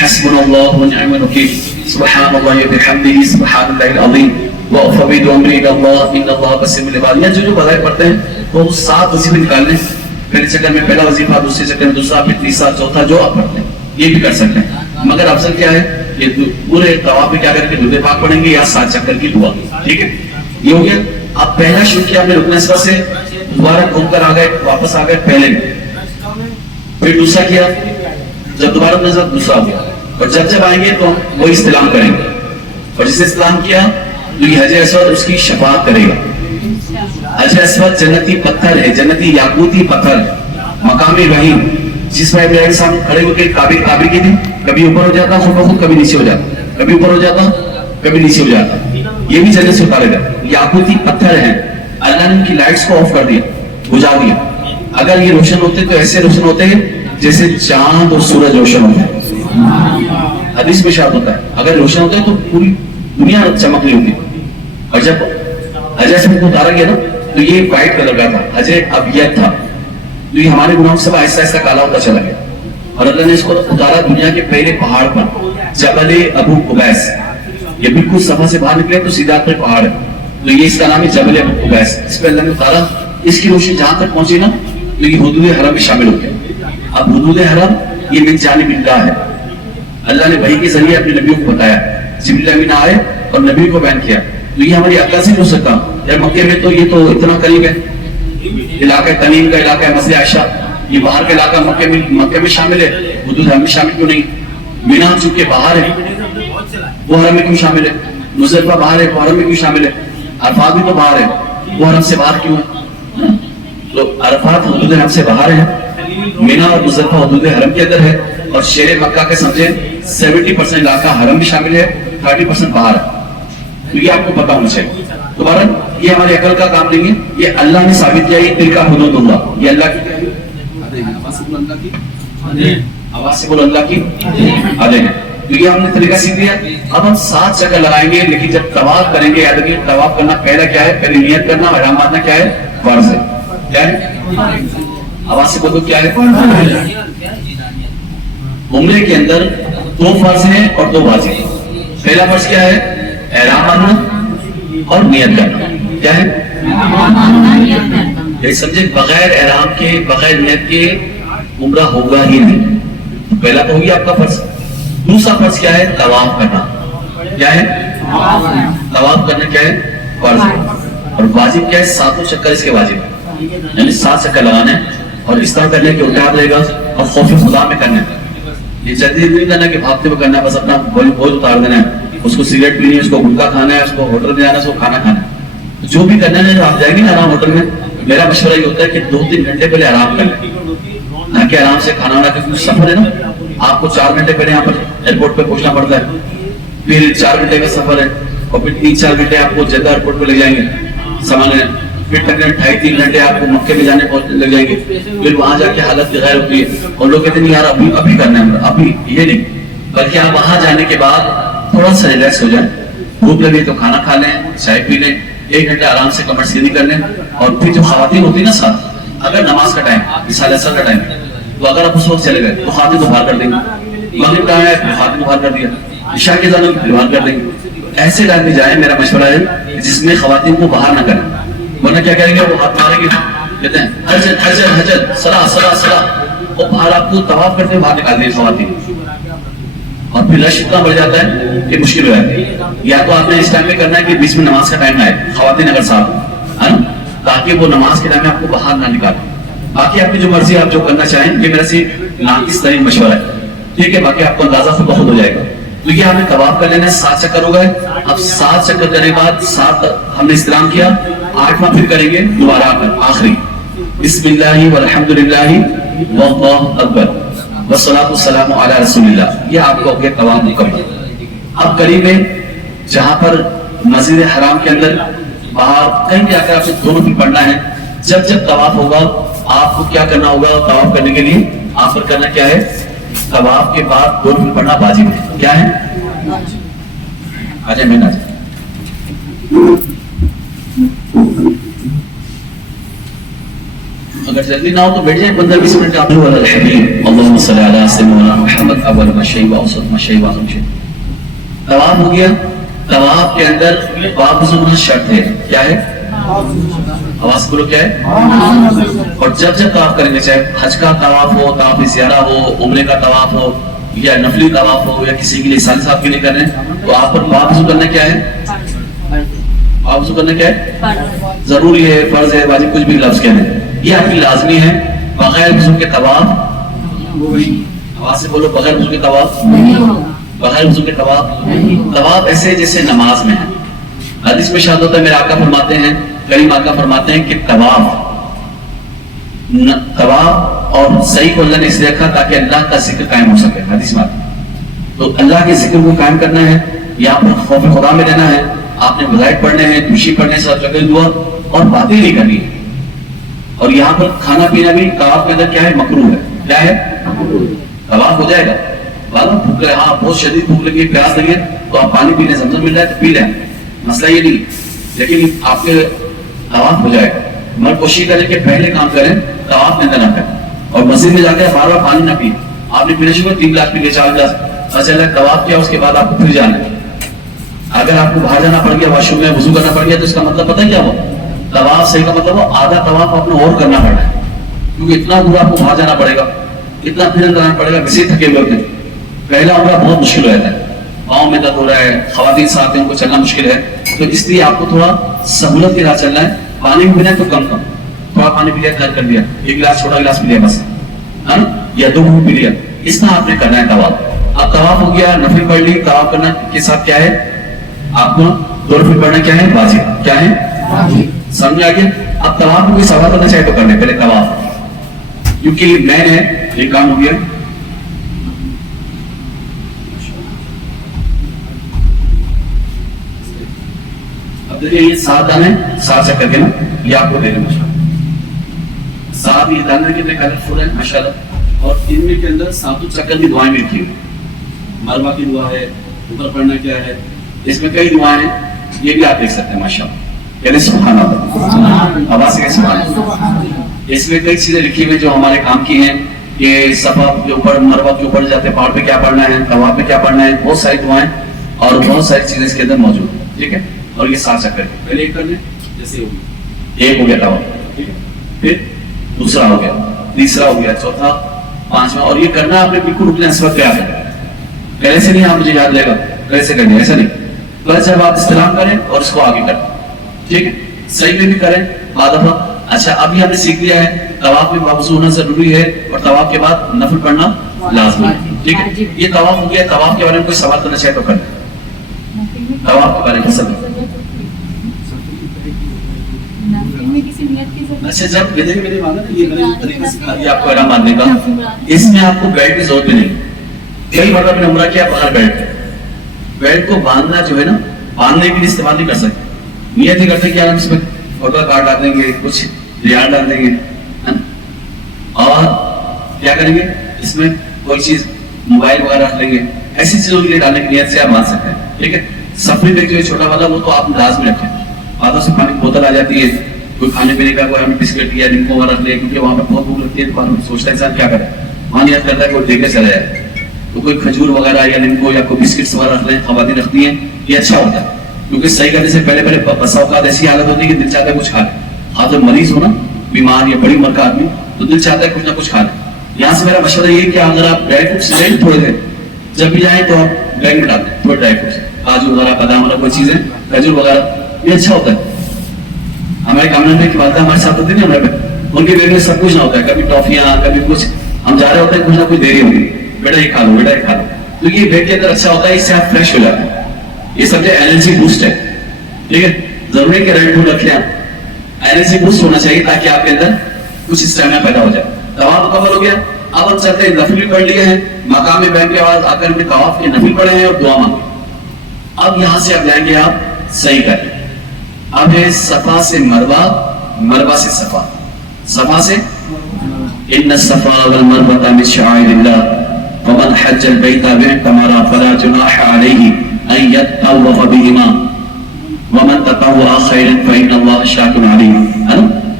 حسبنا اللہ ونعم الوکیل سبحان اللہ وبحمدہ سبحان اللہ العظیم وافوض امری الی اللہ ان اللہ بصیر بالعباد. یہ جو بدائے پڑھتے ہیں وہ 7 وظیفے نکال لیں. پہلے چکر میں پہلا وظیفہ، دوسرے چکر میں دوسرا، پھر تیسرا، چوتھا، جو آپ پڑھتے ہیں یہ بھی کر سکتے ہیں. مگر افضل کیا ہے؟ یہ پورے طواف میں کیا کریں گے؟ درود پاک پڑھیں گے یا 7 چکر کی دعا. ٹھیک ہے، یہ ہو گیا. اب پہلا شروع کیا ہم نے رکن اسود سے، دوبارہ گھوم کر آ گئے، واپس آ گئے پہلے، پھر دوسرا کیا، جب دوبارہ نظر دوسرا ہو گیا. اور جب آئیں گے تو وہی استلام کریں گے. اور جس نے استلام کیا تو یہ حجر اسود اس کی شفاعت کرے گا. حجر اسود جنتی پتھر ہے، جنتی یاقوتی پتھر ہے، مقام رحیم، جس پر ابراہیم صاحب کھڑے ہو کے کعبے کی تھی، کبھی اوپر ہو جاتا خود بخود، کبھی نیچے ہو جاتا، کبھی اوپر ہو جاتا کبھی نیچے ہو جاتا. یہ بھی جنت سے اتارے گا. یاقوتی پتھر ہیں، اللہ نے ان کی لائٹس کو آف کر دیا، بجھا دیا. اگر یہ روشن ہوتے تو ایسے روشن ہوتے ہیں جیسے چاند اور سورج روشن ہوتے ہیں. حدیث میں شاید ہوتا ہے اگر روشن ہوتے ہیں تو پوری دنیا چمک رہی ہوتی. اور جب حجر اسود کو اتارا گیا نا تو یہ وائٹ کلر کا تھا، حجر ابیض تھا. تو یہ ہمارے گناہوں سے آہستہ آہستہ کالا ہوتا چلا گیا. اور اللہ نے اس کو اتارا دنیا کے پہلے پہاڑ پر، جبل ابو قبیس. یہ بالکل صفا سے باہر نکلے تو سیدھا پر پہاڑ ہے، تو یہ اس کا نام ہے جبل ابو قبیس. اس پہ اللہ نے اتارا. اس کی روشنی جہاں تک پہنچی نا تو یہ حدود حرم میں شامل ہو گیا. اب حدود حرم یہ من جانب اللہ ہے. اللہ نے وحی کے ذریعے اپنے نبیوں کو بتایا، جبریل امین آئے اور نبی کو بیان کیا. تو یہ ہماری عقل سے نہیں ہو سکتا. یار مکے میں تو یہ تو اتنا قریب ہے، علاقہ تنیم کا علاقہ ہے، مسجد عائشہ، یہ باہر کا علاقہ مکے میں شامل ہے، حدود حرم میں شامل کیوں نہیں؟ مینا چونکہ باہر ہے وہ حرم میں کیوں شامل ہے؟ مزدلفہ باہر ہے وہ حرم میں کیوں شامل ہے؟ عرفات بھی تو باہر ہے وہ حرم سے باہر کیوں ہے؟ تو عرفات حدود حرم سے باہر ہے، مینا اور مزدلفہ حدود حرم کے اندر ہے. اور شہر مکہ کے سمجھے 70% علاقہ حرم بھی شامل ہے، 30% باہر ہے. تو یہ آپ کو پتا ہونا چاہیے. دوبارہ یہ ہماری عقل کا کام نہیں ہے، یہ اللہ نے ثابت کیا. یہ تلک حدود اللہ، یہ اللہ کی آواز سے بولو اللہ کی حدیں ہیں. تو یہ ہم نے طریقہ سیکھ لیا. اب ہم 7 چکر لگائیں گے، لیکن جب طواف کریں گے یاد رکھیے طواف کرنا پہلا کیا ہے؟ پہلے نیت کرنا، احرام باندھنا کیا ہے؟ فرض ہے. کیا ہے؟ آواز سے بولو کیا ہے؟ عمرے کے اندر 2 فرض ہیں اور 2 واجب. پہلا فرض کیا ہے؟ احرام باندھنا اور نیت کرنا. کیا ہے؟ یہ سمجھے بغیر احرام کے بغیر نیت کے عمرہ ہوگا ہی نہیں. پہلا تو ہوگی آپ کا فرض. دوسرا فرض کیا ہے؟ طواف کرنا. کیا ہے؟ طواف کرنا کیا ہے؟ فرض. اور واجب کیا ہے؟ 7 چکر اس کے واجب ہے، یعنی 7 چکر لگانے اور اس طرح کرنے کہ الٹا رہے گا اور خوف خدا میں کرنا. یہ جدید نہیں کرنا کہ بھاگتے ہوئے کرنا ہے، بس اپنا بوجھ اتار دینا ہے. اس کو سگریٹ پینی ہے، اس کو گٹکا کھانا ہے، اس کو ہوٹل میں جانا ہے، اس کو کھانا کھانا ہے. جو بھی کرنا ہے، جو آپ جائیں گے نا آرام ہوٹل میں، میرا مشورہ یہ ہوتا ہے کہ 2-3 گھنٹے پہلے آرام کر لیں، نہ کہ آرام سے کھانا وانا. کیونکہ سفر ہے نا، آپ کو 4 گھنٹے پہلے یہاں پر ایئرپورٹ پہ پہنچنا پڑتا ہے، پھر 4 گھنٹے کا سفر ہے، اور پھر 3-4 گھنٹے آپ کو جدہ ایئرپورٹ پہ لگ جائیں گے سامان ہے، پھر تقریباً 2.5-3 گھنٹے آپ کو مکے میں جانے پہنچنے لگ جائیں گے. پھر وہاں جا کے حالت غیر ہوتی ہے اور لوگ کہتے ہیں یار ابھی کرنا ہے، ابھی یہ نہیں، بلکہ آپ وہاں جانے کے بعد تھوڑا سا ریلیکس ہو جائیں. بھوک لگے تو کھانا کھا لیں، چائے پی لیں، 1 گھنٹہ آرام سے کمر سیدھی کر لیں. اور پھر جو خواتین ہوتی ہے نا ساتھ، اگر نماز کا ٹائم مثال اثر کا ٹائم تو اگر آپ اس وقت چلے گئے تو خواتین کو باہر کر دیں گے. مغرب کا ہے خواتین کو باہر کر دیا، عشاء کے دنوں کو باہر کر دیں گے. ایسے ٹائم میں جائیں، میرا مشورہ ہے جس میں خواتین کو باہر نہ کریں، ورنہ کیا کریں گے؟ وہ ہاتھ ماریں گے، کہتے ہیں حجر حجر حجر صلاح صلاح صلاح، وہ باہر آپ کو طواف کرتے ہوئے باہر نکال دیں خواتین. اور پھر رش اتنا بڑھ جاتا ہے کہ مشکل ہو جاتی ہے. یا تو آپ نے اس ٹائم میں کرنا ہے کہ بیچ میں نماز کا ٹائم نہ آئے خواتین اگر ساتھ ہے نا، تاکہ وہ نماز کے ٹائم میں آپ کو باہر نہ نکالیں. باقی آپ کی جو مرضی آپ جو کرنا چاہیں، یہ میرا صرف ناقص ترین مشورہ ہے، ٹھیک ہے؟ باقی آپ کو اندازہ خود بخود ہو جائے گا. تو یہ ہمیں طواف کر لینا ہے، 7 چکر ہو گئے. اب 7 چکر کرنے کے بعد 7 ہم نے استلام کیا، 8واں پھر کریں گے دوبارہ آخری، بسم اللہ والحمدللہ واللہ اکبر والصلاۃ والسلام علی رسول اللہ. یہ آپ کو ہو گیا طواف مکمل. اب قریب ہے جہاں پر مسجد حرام کے اندر باہر کہیں بھی آ کر آپ سے دونوں پھر پڑھنا ہے. جب طواف ہوگا آپ کو کیا کرنا ہوگا؟ طواف کرنے کے لیے آپ پر کرنا کیا ہے؟ طواف کے بعد 2 پھر پڑھنا واجب ہے. کیا ہے؟ آجائیں میں نہ جائیں. اگر جلدی نہ ہو تو بیٹھ جائیں 15-20 منٹ. آپ لوگ اللہم صلی علی سیدنا محمد اول ما شیء و اوسط ما شیء و اخر شیء. طواف ہو گیا. طواف کے اندر واپس شرط ہے. کیا ہے؟ آواز بولو کیا ہے؟ اور جب طواف کریں گے، چاہے حج کا طواف ہو، طواف زیارہ ہو، عمرے کا طواف ہو، یا نفلی طواف ہو، یا کسی کے لیے سال صاحب کے لیے کرنے، تو آپ پر واپس کرنا کیا ہے؟ واپس کرنا کیا ہے؟ ضروری ہے، فرض ہے، واجب، کچھ بھی لفظ کہنے، یہ آپ کی لازمی ہے. بغیر وضو کے طواف، آواز سے بولو، بغیر وضو کے طواف، بغیر وضو کے طواف ایسے جیسے نماز میں ہے. حدیث میں شاہد ہوتا ہے، میرے آقا فرماتے ہیں، کریم آقا فرماتے ہیں کہ طواف اور صحیح کو اللہ نے اس لیے رکھا تاکہ اللہ کا ذکر قائم ہو سکے. حدیث بات تو اللہ کے ذکر کو قائم کرنا ہے، یہاں پر خوف خدا میں رہنا ہے. آپ نے وظائف پڑھنے ہیں، دوشی پڑھنے سے جگہ دعا اور باتیں نہیں کرنی ہے. اور یہاں پر کھانا پینا بھی طواف کے اندر کیا ہے؟ مکروہ ہے. کیا ہے؟ طواف ہو جائے گا، بھوک لگے، ہاں بہت شدید بھوک لگی، پیاس لگی تو آپ پانی پینے، زمزم مل رہا ہے تو پی لیں، مسئلہ یہ نہیں. لیکن آپ کے طواف ہو جائے گا. مگر کوشش کریں کہ پہلے کام کریں، طواف کے اندر نہ کریں. اور مسجد میں جا کے بار بار پانی نہ پیے. آپ نے پینے شروع 3 گلاس پی لے، 4 گلاس، اچھا طواف کیا، اس کے بعد آپ کو پھر جانا ہے. اگر آپ کو باہر جانا پڑ گیا، واش روم میں وضو کرنا پڑ گیا، تو اس کا مطلب پتہ کیا ہوا؟ طواف صحیح کا مطلب وہ آدھا طواف اپنا اور کرنا پڑ رہا ہے، کیونکہ اتنا دور آپ کو باہر جانا پڑے گا، اتنا پھر اندر آنا پڑے گا، ویسے تھکے ہوئے ہوتے ہیں. پہلا عمرہ بہت مشکل ہو جاتا ہے، پاؤں میں درد ہو رہا ہے، خواتین ساتھ ہیں، ان کو چلنا مشکل ہے. تو اس لیے آپ کو تھوڑا سہولت کے راہ چلنا ہے. پانی بھی پینا ہے تو کم تھوڑا پانی پی لیا، گھر کر دیا، 1 گلاس چھوٹا گلاس پی لیا بس، یا 2 گھونٹ پی لیا. اس طرح آپ نے کرنا ہے طواف. اب طواف ہو گیا، نفل پڑھ لی. طواف کرنا کے ساتھ کیا ہے؟ آپ کو 2 نفل پڑھنا کیا ہے؟ واجب. کیا ہے؟ سمجھ آ گیا؟ اب طواف کو کوئی سوال کرنا چاہے تو کرنے پہلے طواف، کیونکہ مین ہے یہ کام ہو گیا. اب دیکھیں یہ 7 دانے 7 چکر کے نا، یہ آپ کو دے دیں ماشاءاللہ. 7 یہ دانے کتنے کلرفل ہیں ماشاءاللہ. اور ان میں کے اندر 7 چکر کی دعائیں بھی لکھی ہوئی. مروا کی دعا ہے، اوپر پڑھنا کیا ہے، اس میں کئی دعائیں ہیں، یہ بھی آپ دیکھ سکتے ہیں ماشاءاللہ. کہنے سبحان اللہ، آواز سے سبحان اللہ. اس میں کئی چیزیں لکھی ہوئی جو ہمارے کام کی ہیں. یہ صفا کے اوپر، مروا کے اوپر جاتے ہیں، پہاڑ پہ کیا پڑھنا ہے، طواف پہ کیا پڑھنا ہے، بہت ساری دعائیں اور بہت ساری چیزیں اس کے اندر موجود ہیں. ٹھیک ہے. اور یہ 7 چکر پہلے ایک کر لیں، جیسے ایک ہو گیا طواف. ٹھیک ہے. پھر دوسرا ہو گیا, تیسرا ہو گیا, چوتھا, پانچواں. اور یہ کرنا آپ نے بالکل رکنا اس وقت کیا کریں, پہلے سے نہیں آپ مجھے یاد لے گا کیسے کریں, ایسا نہیں. بس جب آپ استلام کریں اور اس کو آگے کریں, ٹھیک ہے, صحیح میں بھی کریں بعد دفعہ. اچھا اب یہ ہم نے سیکھ لیا ہے طواف میں وضو ہونا ضروری ہے اور طواف کے بعد نفل پڑھنا لازمی ہے, ٹھیک ہے. یہ طواف ہو گیا. طواف کے بارے میں کوئی سوال کرنا چاہے تو کریں. طواف کے بارے میں سب. اچھا جب میرے مانگا نا یہ آپ کو احرام باندھنے کا, اس میں آپ کو بیلٹ کی ضرورت بھی نہیں. کئی بار میں نے عمرہ کیا بغیر بیلٹ. بیلٹ کو باندھنا جو ہے نا, باندھنے کے لیے استعمال نہیں کر سکتے. نیت نہیں کرتے کہ اس میں فوٹو کارڈ ڈال دیں گے, کچھ ریال ڈال دیں گے, اور کیا کریں گے اس میں کوئی چیز موبائل وغیرہ رکھ لیں گے. ایسی چیزوں کے لیے ڈالنے کی نیت سے آپ باندھ سکتے ہیں, ٹھیک ہے. سفری بیگ جو ہے چھوٹا والا, وہ تو آپ لازمی رکھیں. ہاتھوں سے پانی کی بوتل آ جاتی ہے, کوئی کھانے پینے کا, کوئی ہمیں بسکٹ یا نمکو وغیرہ رکھ لے, کیونکہ وہاں پہ بہت بھوک لگتی ہے. تو سوچتا ہے انسان کیا کرے, وہاں نیت کرتا ہے کہ وہ لے کے چلا جائے. تو کوئی کھجور وغیرہ یا نمکو یا کوئی بسکٹس وغیرہ رکھ لیں, خواتین رکھتی ہیں, یہ اچھا ہوتا ہے. کیونکہ صحیح کرنے سے پہلے بسا اوقات ایسی حالت ہوتی ہے کہ دل چاہتا ہے کچھ کھا لے. ہاں تو مریض ہو نا, بیمار یا بڑی عمر کا آدمی, تو دل چاہتا ہے کچھ نہ کچھ کھا لے. یہاں سے میرا مشورہ یہ ہے کہ اگر آپ ڈرائی فروٹس لیں تھوڑے دیر, جب بھی جائیں تو آپ بیگ میں ڈال دیں تھوڑے ڈرائی فروٹس, کاجو وغیرہ, بادام وغیرہ, کوئی چیزیں, کھجور وغیرہ, یہ اچھا ہوتا ہے. ہمارے کامن میں والدہ ہمارے ساتھ ہوتی ہے نا, ان کے بیگ میں سب کچھ نہ ہوتا ہے, کبھی ٹافیاں, کبھی کچھ. ہم جا رہے ہوتے ہیں, کچھ نہ کچھ دے رہی ہوگی, بیٹا یہ کھا لو, بیٹا یہ کھا لو. تو یہ بیگ کے اندر اچھا ہوتا ہے, اس سے آپ فریش ہو جاتے ہیں. یہ سمجھے انرجی بوسٹ ہے, ٹھیک ہے. ضروری ہے کہ ریڈ فوڈ رکھیں آپ, انرجی بوسٹ ہونا چاہیے تاکہ آپ کے اندر کچھ اسٹیمنا پیدا ہو جائے. طواف مکمل ہو گیا. اب ہم چلتے ہیں, نفل بھی پڑھ لیے ہیں, مقام بینک کے بعد آ کر میں طواف کے نفل پڑھے ہیں اور دعا مانگی. اب یہاں سے اب جائیں گے آپ صحیح کریں. اب ہے صفا سے مروہ, مروہ سے صفا. صفا سے ان الصفا والمروہ من شعائر اللہ فمن حج البیت واعتمر فلا جناح علیہ ان یطوف بہما ومن تطوع خیرا فإن اللہ شاکر علیم.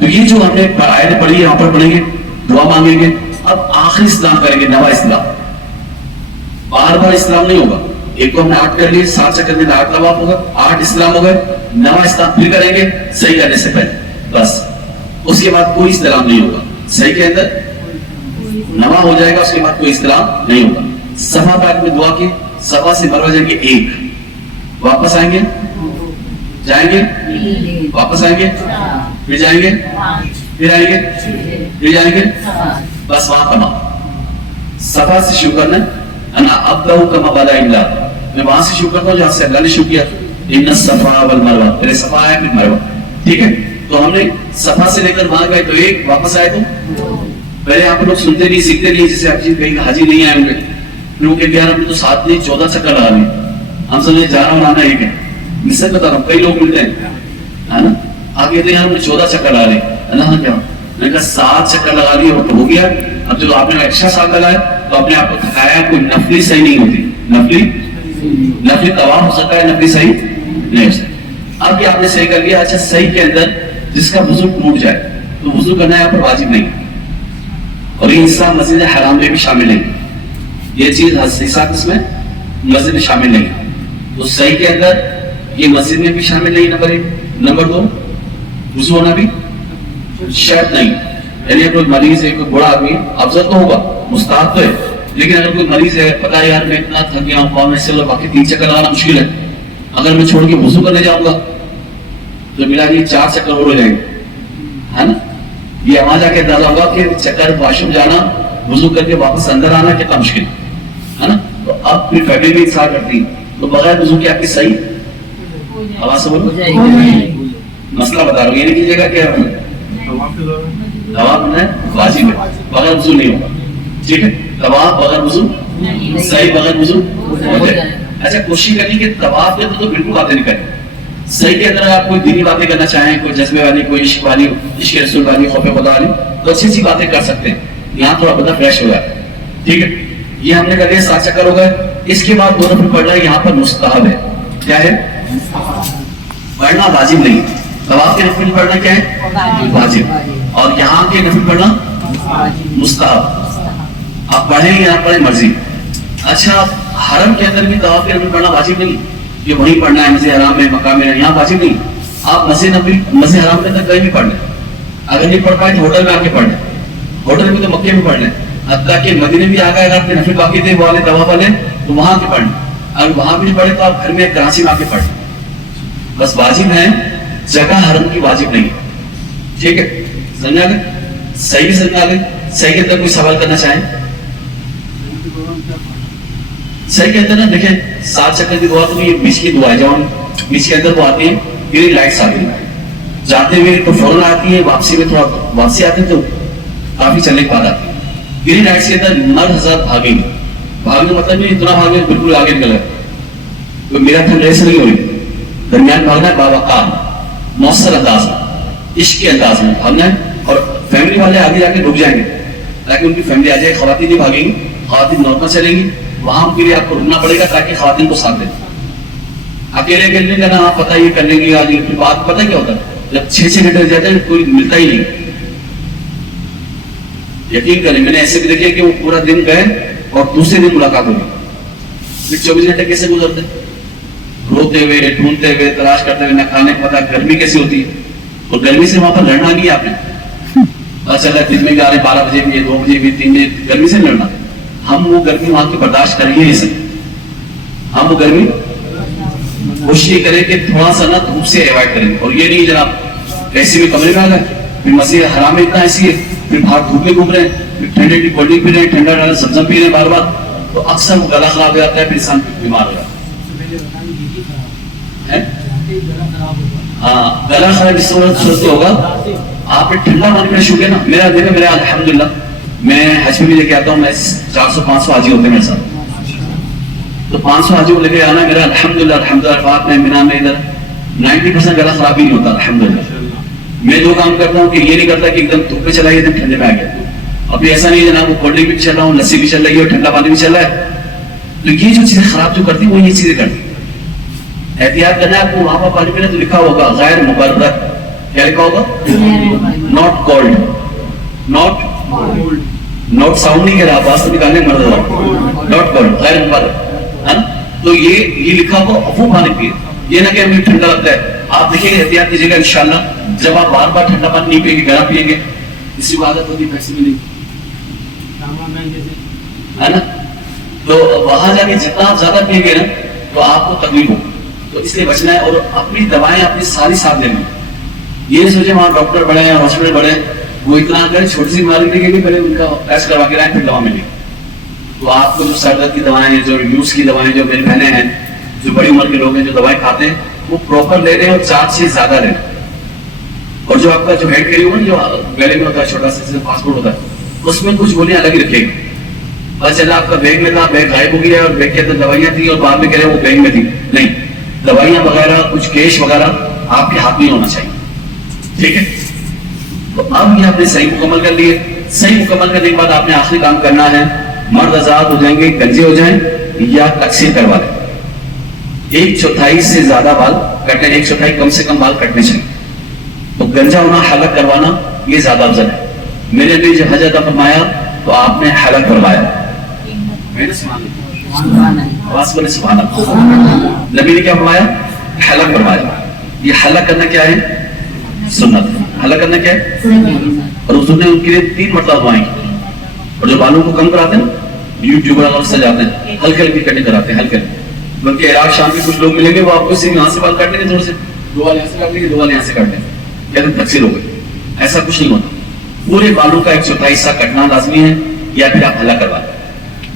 تو یہ جو ہم نے آیت پڑھی ہے, یہاں پر پڑھیں گے, دعا مانگیں گے. اب آخری اسلام کریں گے, نوا اسلام. بار بار اسلام نہیں ہوگا. ایک کو ہم نے 8 کر لیے, 7 سے کرنے میں 8 طواف ہوگا, 8 اسلام ہو گئے. نوا اسلام پھر کریں گے صحیح کرنے سے پہلے, بس. اس کے بعد کوئی اسلام نہیں ہوگا. صحیح کے اندر نوا ہو جائے گا, اس کے بعد کوئی اسلام نہیں ہوگا. صفا پاک میں دعا کی, صفا سے مروہ جائیں گے 1, واپس آئیں گے, جائیں گے, واپس آئیں گے, پھر جائیں گے, پھر آئیں گے, پھر جائیں گے, بس وہاں تمام. صفا سے شروع کرنا, انا ابدأ کما بدا اللہ, میں وہاں سے شروع کرتا ہوں جہاں سے اللہ نے شروع کیا. ان الصفا والمروہ, پہلے صفا آیا پھر مروہ, ٹھیک ہے. تو ہم نے صفا سے لے کر وہاں گئے تو 1, واپس آئے تو پہلے آپ لوگ سنتے نہیں, سیکھتے نہیں. جیسے آپ کہیں حاجی نہیں آئے ہوں گے, لوگ کہ یار ہم نے تو 7 نہیں 14 چکر لگا لیے, ہم سمجھے جا رہا ہوں آنا ایک ہے. میں سچ بتا رہا ہوں, کئی لوگ ملتے ہیں ہے نا, آپ کہتے ہیں یار ہم نے 14 چکر لگا لیے. اللہ کیا, میں نے کہا 7 چکر لگا لیے اور تو ہو گیا. اب جو آپ نے ایکسٹرا 7 لگایا تو اپنے آپ کو تھکایا. کوئی نفلی صحیح نہیں ہوتی, نفلی طواف ہو سکتا ہے, نفلی صحیح نہیں ہو سکتا. اب یہ آپ نے صحیح کر لیا. اچھا صحیح کے اندر جس کا وضو ٹوٹ جائے تو وضو کرنا یہاں پر واجب نہیں, اور یہ حصہ مسجد حرام میں بھی شامل نہیں. یہ چیز حصہ اس میں مسجد میں شامل نہیں. تو صحیح کے اندر یہ مسجد میں بھی شامل نہیں, نمبر 1. نمبر 2, وضو ہونا بھی شرط نہیں. یعنی کوئی مریض ہے, کوئی بڑا آدمی, افضل تو ہوگا, مستحب تو ہے, لیکن اگر کوئی مریض ہے, پتا ہے یار میں اتنا تھک گیا ہوں, قوم میں سے باقی 3 چکر لگانا مشکل ہے, اگر میں چھوڑ کے وضو کرنے جاؤں گا تو ملا یہ 4 چکر اور ہو جائیں گے, ہے نا. یہ وہاں جا کے اندازہ ہوگا کہ چکر واش روم جانا, وضو کر کے واپس اندر آنا کتنا مشکل ہے نا. تو اب پھر فیملی بھی انتظار کرتی ہے, تو بغیر وضو کے آپ کی صحیح آواز سے بولو, مسئلہ بتا رہا ہوں. یہ نہیں کیجیے گا کہ طواف میں واجب ہے, بغیر وضو نہیں ہوگا, ٹھیک ہے. طواف بغیر وضو صحیح, بغیر وضو ہو جائے. اچھا کوشش کریے کہ طواف کے تو بالکل باتیں نہیں کریں. صحیح کے اندر آپ کوئی دینی باتیں کرنا چاہیں, کوئی جذبے والی, کوئی عشق والی, عشق رسول والی, خوف خدا والی, تو اچھی اچھی باتیں کر سکتے ہیں. یہاں تھوڑا بندہ فریش ہو جائے, ٹھیک ہے. یہ ہم نے کر لیا, 7 چکر ہو گئے. اس کے بعد 2 نفل پڑھنا یہاں پر مستحب ہے. کیا ہے, پڑھنا واجب نہیں. طواف کے نفل پڑھنا کیا ہے, واجب, اور یہاں کے نفل پڑھنا مستحب. آپ پڑھیں یا نہ پڑھیں مرضی. اچھا حرم کے اندر بھی طواف کے نفل پڑھنا واجب نہیں کہ وہیں پڑھنا ہے, مسجد حرام میں, مقام میں, یہاں واجب نہیں. آپ مسجد حرام کے اندر کہیں بھی پڑھ لیں. اگر نہیں پڑھ پائے تو ہوٹل میں آ کے پڑھ لیں, ہوٹل میں تو مکے میں پڑھ لیں, حتیٰ کہ مدینے بھی آ گئے اگر آپ کے نفل باقی تھے وہ والے دوا والے تو وہاں کے پڑھ لیں, اگر وہاں بھی نہیں پڑھے تو آپ گھر میں کراچی میں آ کے پڑھ لیں. بس واجب ہے, جگہ حرم کی واجب نہیں ہے. ٹھیک ہے, سمجھا گئے؟ صحیح سمجھا گئے؟ صحیح کے اندر کوئی سوال کرنا چاہیں؟ صحیح کے اندر نا دیکھیں 7 چکر کی دعا تو یہ بیچ کی دعا ہے, جب بیچ کے اندر وہ آتی ہے گرین لائٹس آتی ہیں, جاتے ہوئے تو فوراً آتی ہے, واپسی میں تھوڑا واپسی آتی ہے تو کافی چلنے کے بعد آتی ہے. گرین لائٹس کے اندر مرد حضرات بھاگیں گے, بھاگنے مطلب نہیں اتنا بھاگے بالکل آگے نکل گئے, میرا تھن ریس نہیں ہو رہی, درمیان بھاگنا ہے باوقار مؤثر انداز میں, عشق کے انداز میں بھاگنا ہے. اور فیملی والے آگے جا کے رک جائیں گے تاکہ ان کی فیملی آ جائے. خواتین نہیں بھاگیں گی, خواتین نارمل چلیں گی, وہاں کے لیے آپ کو رکنا پڑے گا تاکہ خواتین کو ساتھ دیں. اکیلے اکیلے کرنا آپ پتہ یہ کر لیں گے آج, پھر بات پتہ کیا ہوتا ہے جب 6 گھنٹے جاتے ہیں کوئی ملتا ہی نہیں. یقین کریں میں نے ایسے بھی دیکھے کہ وہ پورا دن گئے اور دوسرے دن ملاقات ہوگی, پھر 24 گھنٹے کیسے گزرتے, روتے ہوئے ڈھونڈتے ہوئے تلاش کرتے ہوئے, نہ کھانے کو پتا گرمی کیسی ہوتی ہے. اور گرمی سے وہاں پر لڑنا نہیں ہے آپ نے, پتا چلا دن میں جا رہے 12 بجے بھی 2 بجے بھی 3 بجے, گرمی سے لڑنا. ہم وہ گرمی وہاں کی برداشت کریں گے نہیں سکتے. ہم وہ گرمی کوشش یہ کریں کہ تھوڑا سا نا دھوپ سے ایوائڈ کریں. اور یہ نہیں جناب ایسے میں کمرے میں آ گئے, پھر مسجد حرام میں اتنا ایسی ہے, پھر باہر دھوپ میں گھوم رہے ہیں, پھر ٹھنڈے کی کولڈ ڈرنک پی رہے ہیں, ٹھنڈا زمزم پی رہے ہیں بار بار, تو اکثر وہ گلا خراب ہو جاتا ہے, پھر انسان بیمار ہو جاتا ہے. ہاں گلا خراب اس صورت ہوگا آپ نے ٹھنڈا پانی میں شروع کیا نا. میرا دیکھیں میرا الحمدللہ میں حج میں بھی لے کے آتا ہوں, میں 400-500 حاجی ہوتے ہیں میرے ساتھ, تو 500 حاجی کو لے کے آنا میرا الحمدللہ بات میں مینا میں ادھر 90% گلا خراب ہی نہیں ہوتا الحمدللہ. میں جو کام کرتا ہوں کہ یہ نہیں کرتا کہ ایک دم دھوپ پہ چلا گیا ایک دم ٹھنڈے میں آ گیا. ابھی ایسا نہیں ہے جناب, وہ کولڈ ڈرنک بھی چل رہا ہوں, لسی بھی چل رہی ہے اور ٹھنڈا پانی بھی چل رہا ہے. تو یہ جو چیزیں خراب جو کرتی ہیں وہ یہ چیزیں کرتی ہیں. احتیاط کرنا ہے آپ کو. وہاں پر پانی پینا تو لکھا ہوگا غیر مبرد, کیا لکھا ہوگا؟ ناٹ کولڈ, ناٹ ساؤنڈ نہیں کر رہا, آواز تو نکالنے مرد ہو, ناٹ کولڈ غیر مبرد ہے نا. تو یہ لکھا ہوگا وہ پانی پیے, یہ نہ کہ ہمیں ٹھنڈا لگتا ہے. آپ دیکھیں گے احتیاط کیجیے گا انشاءاللہ. جب آپ بار بار ٹھنڈا پانی نہیں پییں گے گرم پییں گے, اسی کو عادت ہوتی ہے پیسے میں نہیں ہے نا, تو وہاں جا کے جتنا آپ زیادہ پییں گے نا تو آپ کو تکلیف ہو. تو اس لیے بچنا ہے اور اپنی دوائیں اپنی ساری ساتھ لینی. یہ نہیں سوچے وہاں ڈاکٹر بڑے ہیں, ہاسپٹل بڑے ہیں, وہ اتنا کریں چھوٹی سی بیماری لے کے پہلے ان کا ٹیسٹ کروا کے لائیں پھر دوا ملے. تو آپ کو جو سر درد کی دوائیں ہیں, جو یوز کی دوائیں, جو میری بہنیں ہیں جو بڑی عمر کے لوگ ہیں جو دوائیں کھاتے ہیں وہ پراپر لے رہے ہیں اور 4 چیز زیادہ لے رہے ہیں. اور جو آپ کا جو ہیڈ کیری ہوگا جو گلے میں ہوتا ہے چھوٹا سا پاسپورٹ ہوتا ہے, اس میں کچھ گولیاں الگ ہی رکھے گا. بس چلا آپ کا بیگ میں تھا, بیگ غائب ہو گیا اور بیگ کے اندر دوائیاں تھیں اور بعد میں کہہ رہے وہ بیگ میں تھی. نہیں, دوائیاں وغیرہ کچھ کیش وغیرہ آپ کے ہاتھ میں ہونا چاہیے. ٹھیک ہے, تو اب یہ آپ نے صحیح مکمل کر لیے. صحیح مکمل کرنے کے بعد آپ نے آخری کام کرنا ہے, مرد آزاد ہو جائیں گے, گنجے ہو جائیں یا تقسیم کروا لیں. 1/4 سے زیادہ بال کٹنے, 1/4 کم سے کم بال کٹنے چاہیے. تو گنجا ہونا, حلق کروانا یہ زیادہ افضل ہے. میں نے بھی جب حج ادا فرمایا تو آپ نے حلق کروایا. آواز بولے سبحان اللہ. نبی نے کیا فرمایا؟ حلق کروایا. یہ حلق کرنا کیا ہے؟ سنت. حلق کرنا کیا ہے؟ اور حضور نے ان کے لیے 3 مرتبہ دعائیں کی. اور جو بالوں کو کم کراتے ہیں یوٹیوبر اور سجاتے ہیں, ہلکے ہلکی کٹنگ کراتے ہیں, ہلکے. بلکہ عراق شام کے کچھ لوگ ملیں گے وہ آپ کو صرف یہاں سے بال کاٹ لیں گے, تھوڑے سے 2 بال یہاں سے کاٹ لیں گے, 2 بال یہاں سے کاٹ لیں گے, کہتے ہیں تقسیم ہو گئی. ایسا کچھ نہیں ہوتا. پورے بالوں کا 1/4 حصہ کٹنا لازمی ہے, یا پھر آپ حلق کروا لیں,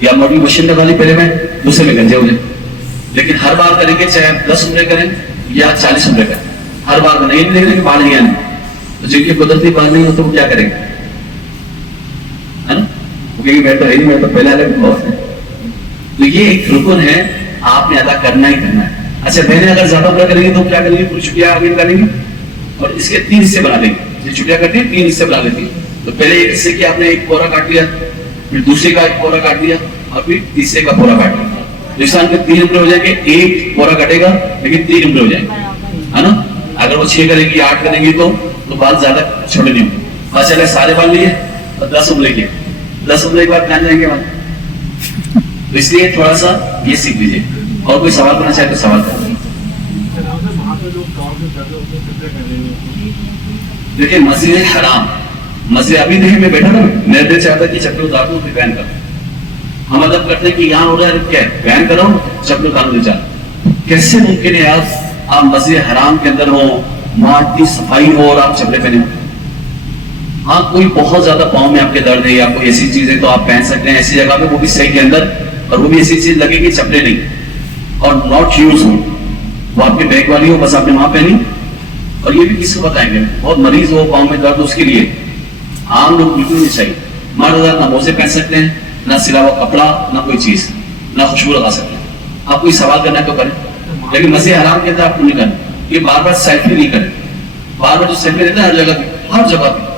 یا موٹی مشین لگا لی پہلے میں, دوسرے میں گنجے ہو جائیں. لیکن ہر بار کریں گے, چاہے 10 عمرے کریں یا 40 عمرے کریں, ہر بار کو نہیں دیکھ رہے کہ بال نہیں آنے. تو جن کی قدرتی بال نہیں ہو تو وہ کیا کریں گے, ہے نا, وہ کہیں گے میں تو ہے نہیں, میں تو پہلے الگ بہت ہے. تو یہ ایک رکن ہے, آپ نے ادا کرنا ہی کرنا ہے. اچھا بہنیں اگر زیادہ عمرہ کریں گے تو کیا کریں گے, پوری چھٹیاں آگے نکالیں گے اور اس کے 3 حصے بنا لیں گے. یہ چھٹیاں کرتی ہیں 3 حصے بنا لیتی ہیں. تو پہلے ایک حصے کی آپ نے ایک پورا کاٹ لیا, پھر دوسرے کا ایک پورا کاٹ لیا, اور پھر تیسرے کا پورا کاٹ لیا. انسان کے 3 عمرے ہو جائیں گے, ایک پورا کٹے گا لیکن 3 عمرے ہو جائیں گے, ہے نا. اگر وہ 6 کریں گی 8 کریں گی تو بال زیادہ چھوٹے نہیں ہوں گے. پتہ چلے سارے بال لیے اور 10 عمرے کیے, 10 عمرے کے بعد کہاں جائیں گے بال. تو اس لیے تھوڑا سا یہ سیکھ لیجیے. اور کوئی سوال کرنا چاہے تو سوال کریں. دیکھیں مسجد حرام، مسجد ابھی دیکھیں میں بیٹھا تھا، میں دل چاہتا کہ چپل اتار دوں پھر بیان کروں. ہم ادب کرتے ہیں کہ یہاں ہو رہا ہے کیا ہے بیان کرو چپل اتار دے چاہ. کیسے ممکن ہے آپ مسجد حرام کے اندر ہو، وہاں اتنی صفائی ہو اور آپ چپلے پہنے ہو؟ ہاں کوئی بہت زیادہ پاؤں میں آپ کے درد ہے یا کوئی ایسی چیز ہے تو آپ پہن سکتے ہیں ایسی جگہ پہ، وہ بھی صحیح کے اندر، اور وہ بھی ایسی چیز لگے کہ چپلے نہیں اور ناٹ یوز ہو، وہ آپ کے بیگ والی ہو، بس آپ نے وہاں پہنی. اور یہ بھی کسی کو بتائیں گے بہت مریض ہو پاؤں میں درد، اس کے لیے عام لوگ بالکل نہیں چاہیے. مرد نہ موزے پہن سکتے ہیں، نہ سلا ہوا کپڑا، نہ کوئی چیز، نہ خوشبو لگا سکتے ہیں. آپ کوئی سوال کرنا ہے تو کریں، لیکن مسجد حرام کے اندر آپ کو نہیں کرنا. یہ بار بار سیلفی نہیں کریں، بار بار جو سیلفی رہتا ہے ہر جگہ پہ، ہر جگہ پہ،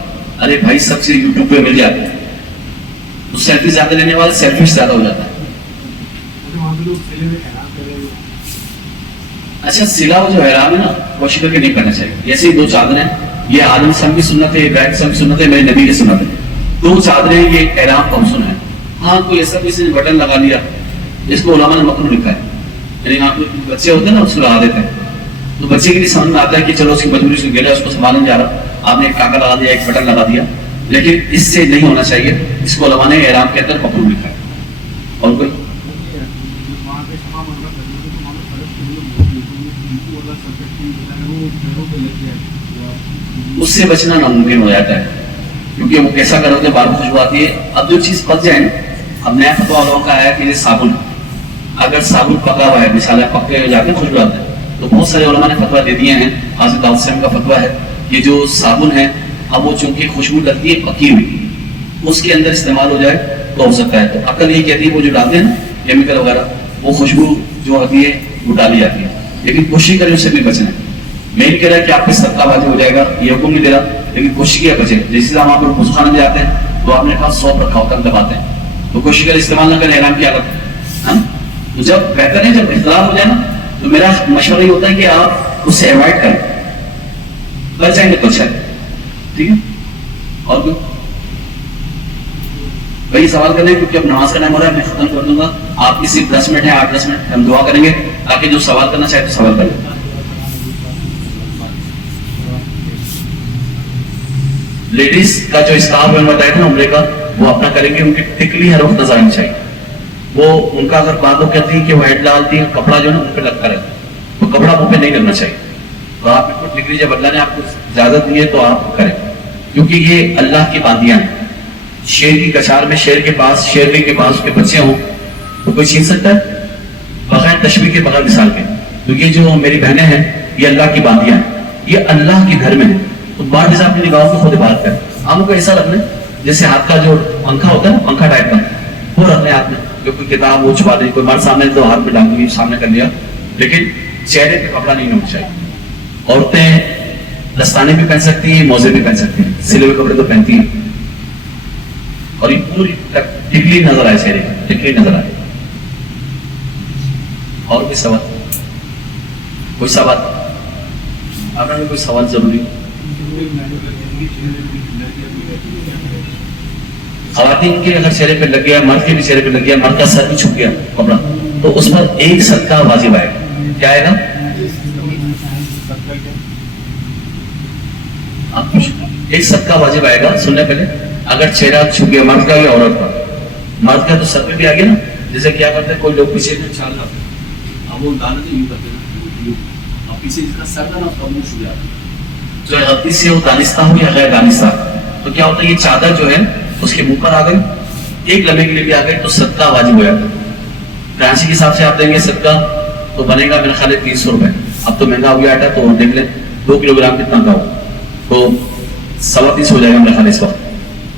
ارے بھائی سب سے یوٹیوب پہ مل جاتے ہیں، تو سیلفی زیادہ لینے والے سیلفی زیادہ ہو جاتا ہے. اچھا سلا وہ جو احرام ہے نا وہ شکل کے نہیں کرنا چاہیے. ایسے ہی دو چادریں، یہ آدم سلم کی سنت ہے، ابراہیم سلم کی سنت ہے، میرے نبی کی سنت ہے. دو چادریں یہ احرام کا حسن ہے. ہاں کوئی ایسا کسی نے بٹن لگا لیا، جس کو علماء نے مکروہ لکھا ہے، یعنی آپ بچے ہوتے ہیں نا اس کو لگا دیتے ہیں، تو بچے کے لیے سمجھ میں آتا ہے کہ چلو اس کی مجبوری سے گیا، اس کو سنبھالنے جا رہا، آپ نے ایک ٹانکا لگا دیا، ایک بٹن لگا دیا، لیکن اس سے نہیں ہونا چاہیے. اس کو علماء نے احرام کے اندر مکروہ لکھا ہے. اور کوئی اس سے بچنا ناممکن ہو جاتا ہے، کیونکہ وہ کیسا کرتے ہیں بار بار خوشبو آتی ہے. اب جو چیز پک جائے، اب نیا فتویٰ والوں کا ہے کہ یہ صابن، اگر صابن پکا ہوا ہے، مثال ہے پکے ہو جاتے ہیں خوشبو آتے ہیں، تو بہت سارے علماء نے فتویٰ دے دیے ہیں. حضرت داؤد صاحب کا فتویٰ ہے کہ جو صابن ہے اب وہ چونکہ خوشبو لگتی ہے پکی ہوئی، اس کے اندر استعمال ہو جائے تو ہو سکتا ہے. تو عقل یہ کہتی ہے وہ جو ڈالتے ہیں نا کیمیکل وغیرہ، وہ خوشبو جو ہوتی ہے وہ ڈالی جاتی ہے، لیکن کوشش کریں اس سے بھی بچنا. میں نہیں کہہ رہا کہ آپ پہ صدقہ واجب ہو جائے گا، یہ حکم نہیں دے رہا، لیکن کوشش کیا بچے. جیسے ہم آپ کو خانے میں جاتے ہیں تو آپ نے کہا 100 رکھا ہوتا ہے دباتے ہیں، تو کوشش کریں استعمال نہ کریں احرام کی حالت. تو جب بہتر ہے جب اختلاف ہو جائے نا تو میرا مشورہ یہ ہوتا ہے کہ آپ اس سے اوائڈ کریں، بچ جائیں گے تو اچھا ہے. ٹھیک ہے. اور کوئی وہی سوال کریں کیونکہ اب نماز کا ٹائم ہو رہا ہے، میں ختم کر دوں گا. آپ کی صرف 10 منٹ ہے، 8-10 منٹ ہم دعا کریں گے تاکہ جو سوال کرنا چاہے تو سوال کریں. لیڈیز کا جو اسٹاف ہے بتایا تھا نا عمرے کا، وہ اپنا کریں گے. ان کی ٹکلی ہر وقت نظر آنی چاہیے. وہ ان کا اگر بعد لوگ کہتی ہیں کہ وہ ہیڈ ڈالتی ہیں، کپڑا جو ہے نا ان پہ لگتا رہتا ہے، تو کپڑا منہ پہ نہیں کرنا چاہیے. تو آپ کو ٹکلی جب اللہ نے آپ کو اجازت دی ہے تو آپ کریں، کیونکہ یہ اللہ کی باندیاں ہیں. شیر کی کچار میں شیر کے پاس، شیرنی کے پاس اس کے بچے ہوں تو کوئی چھین سکتا ہے بغیر تشبیہ کے، بغیر مثال کے. تو یہ جو میری بہنیں ہیں یہ اللہ کی باندیاں ہیں، یہ اللہ کے گھر میں ہیں. تو بعد میں اپنی نگاہوں کو خود عبادت کریں. ہم کو ایسا رکھ لیں جیسے ہاتھ کا جو پنکھا ہوتا ہے نا، پنکھا ٹائپ کا، وہ رکھ لیں ہاتھ میں. جو کوئی کتاب وہ چھپا دیں، کوئی مرد سامنے تو ہاتھ میں ڈال دی، سامنے کر لیا، لیکن چہرے پہ کپڑا نہیں ہونا چاہیے. عورتیں دستانے بھی پہن سکتی ہیں، موزے بھی پہن سکتی ہیں، سلے ہوئے کپڑے تو پہنتی ہیں. اور یہ پوری ٹکلی نظر آئے، چہرے ٹکلی نظر آئے. اور کوئی سوال؟ کوئی سوال؟ آپ نے کوئی سوال ضروری؟ خواتین کے اگر چہرے پہ لگ گیا، مرد کے بھی چہرے پہ لگ گیا، مرد کا سر بھی چھپ گیا کپڑا، تو اس پر ایک صدقہ واجب آئے گا. کیا آئے گا؟ ایک صدقہ واجب آئے گا. سننے پہلے اگر چہرہ چھپ گیا مرد کا یا عورت کا، مرد کا تو سر پہ بھی آ گیا نا. جیسے کیا کرتے ہیں کوئی لوگ پیچھے میں چھال لاتے ہیں، اب وہ دانے تو یوں کرتے ہیں، اب پیچھے جس کا سر تھا نا اس کا منہ چھپ جاتا ہے. جو غلطی سے وہ دانستہ ہو یا غیر دانستہ، تو کیا ہوتا ہے یہ چادر جو ہے اس کے منہ پر آ گئی، ایک لمحے کے لیے بھی آ گئی تو صدقہ واجب ہو جاتا ہے. کراچی کے حساب سے آپ دیں گے صدقہ تو بنے گا میرا خیال ہے 300 روپے. اب تو مہنگا ہو گیا آٹا، تو دیکھ لیں 2 کلو گرام کتنا کا ہو تو 3.25 ہو جائے گا میرا خیال اس وقت.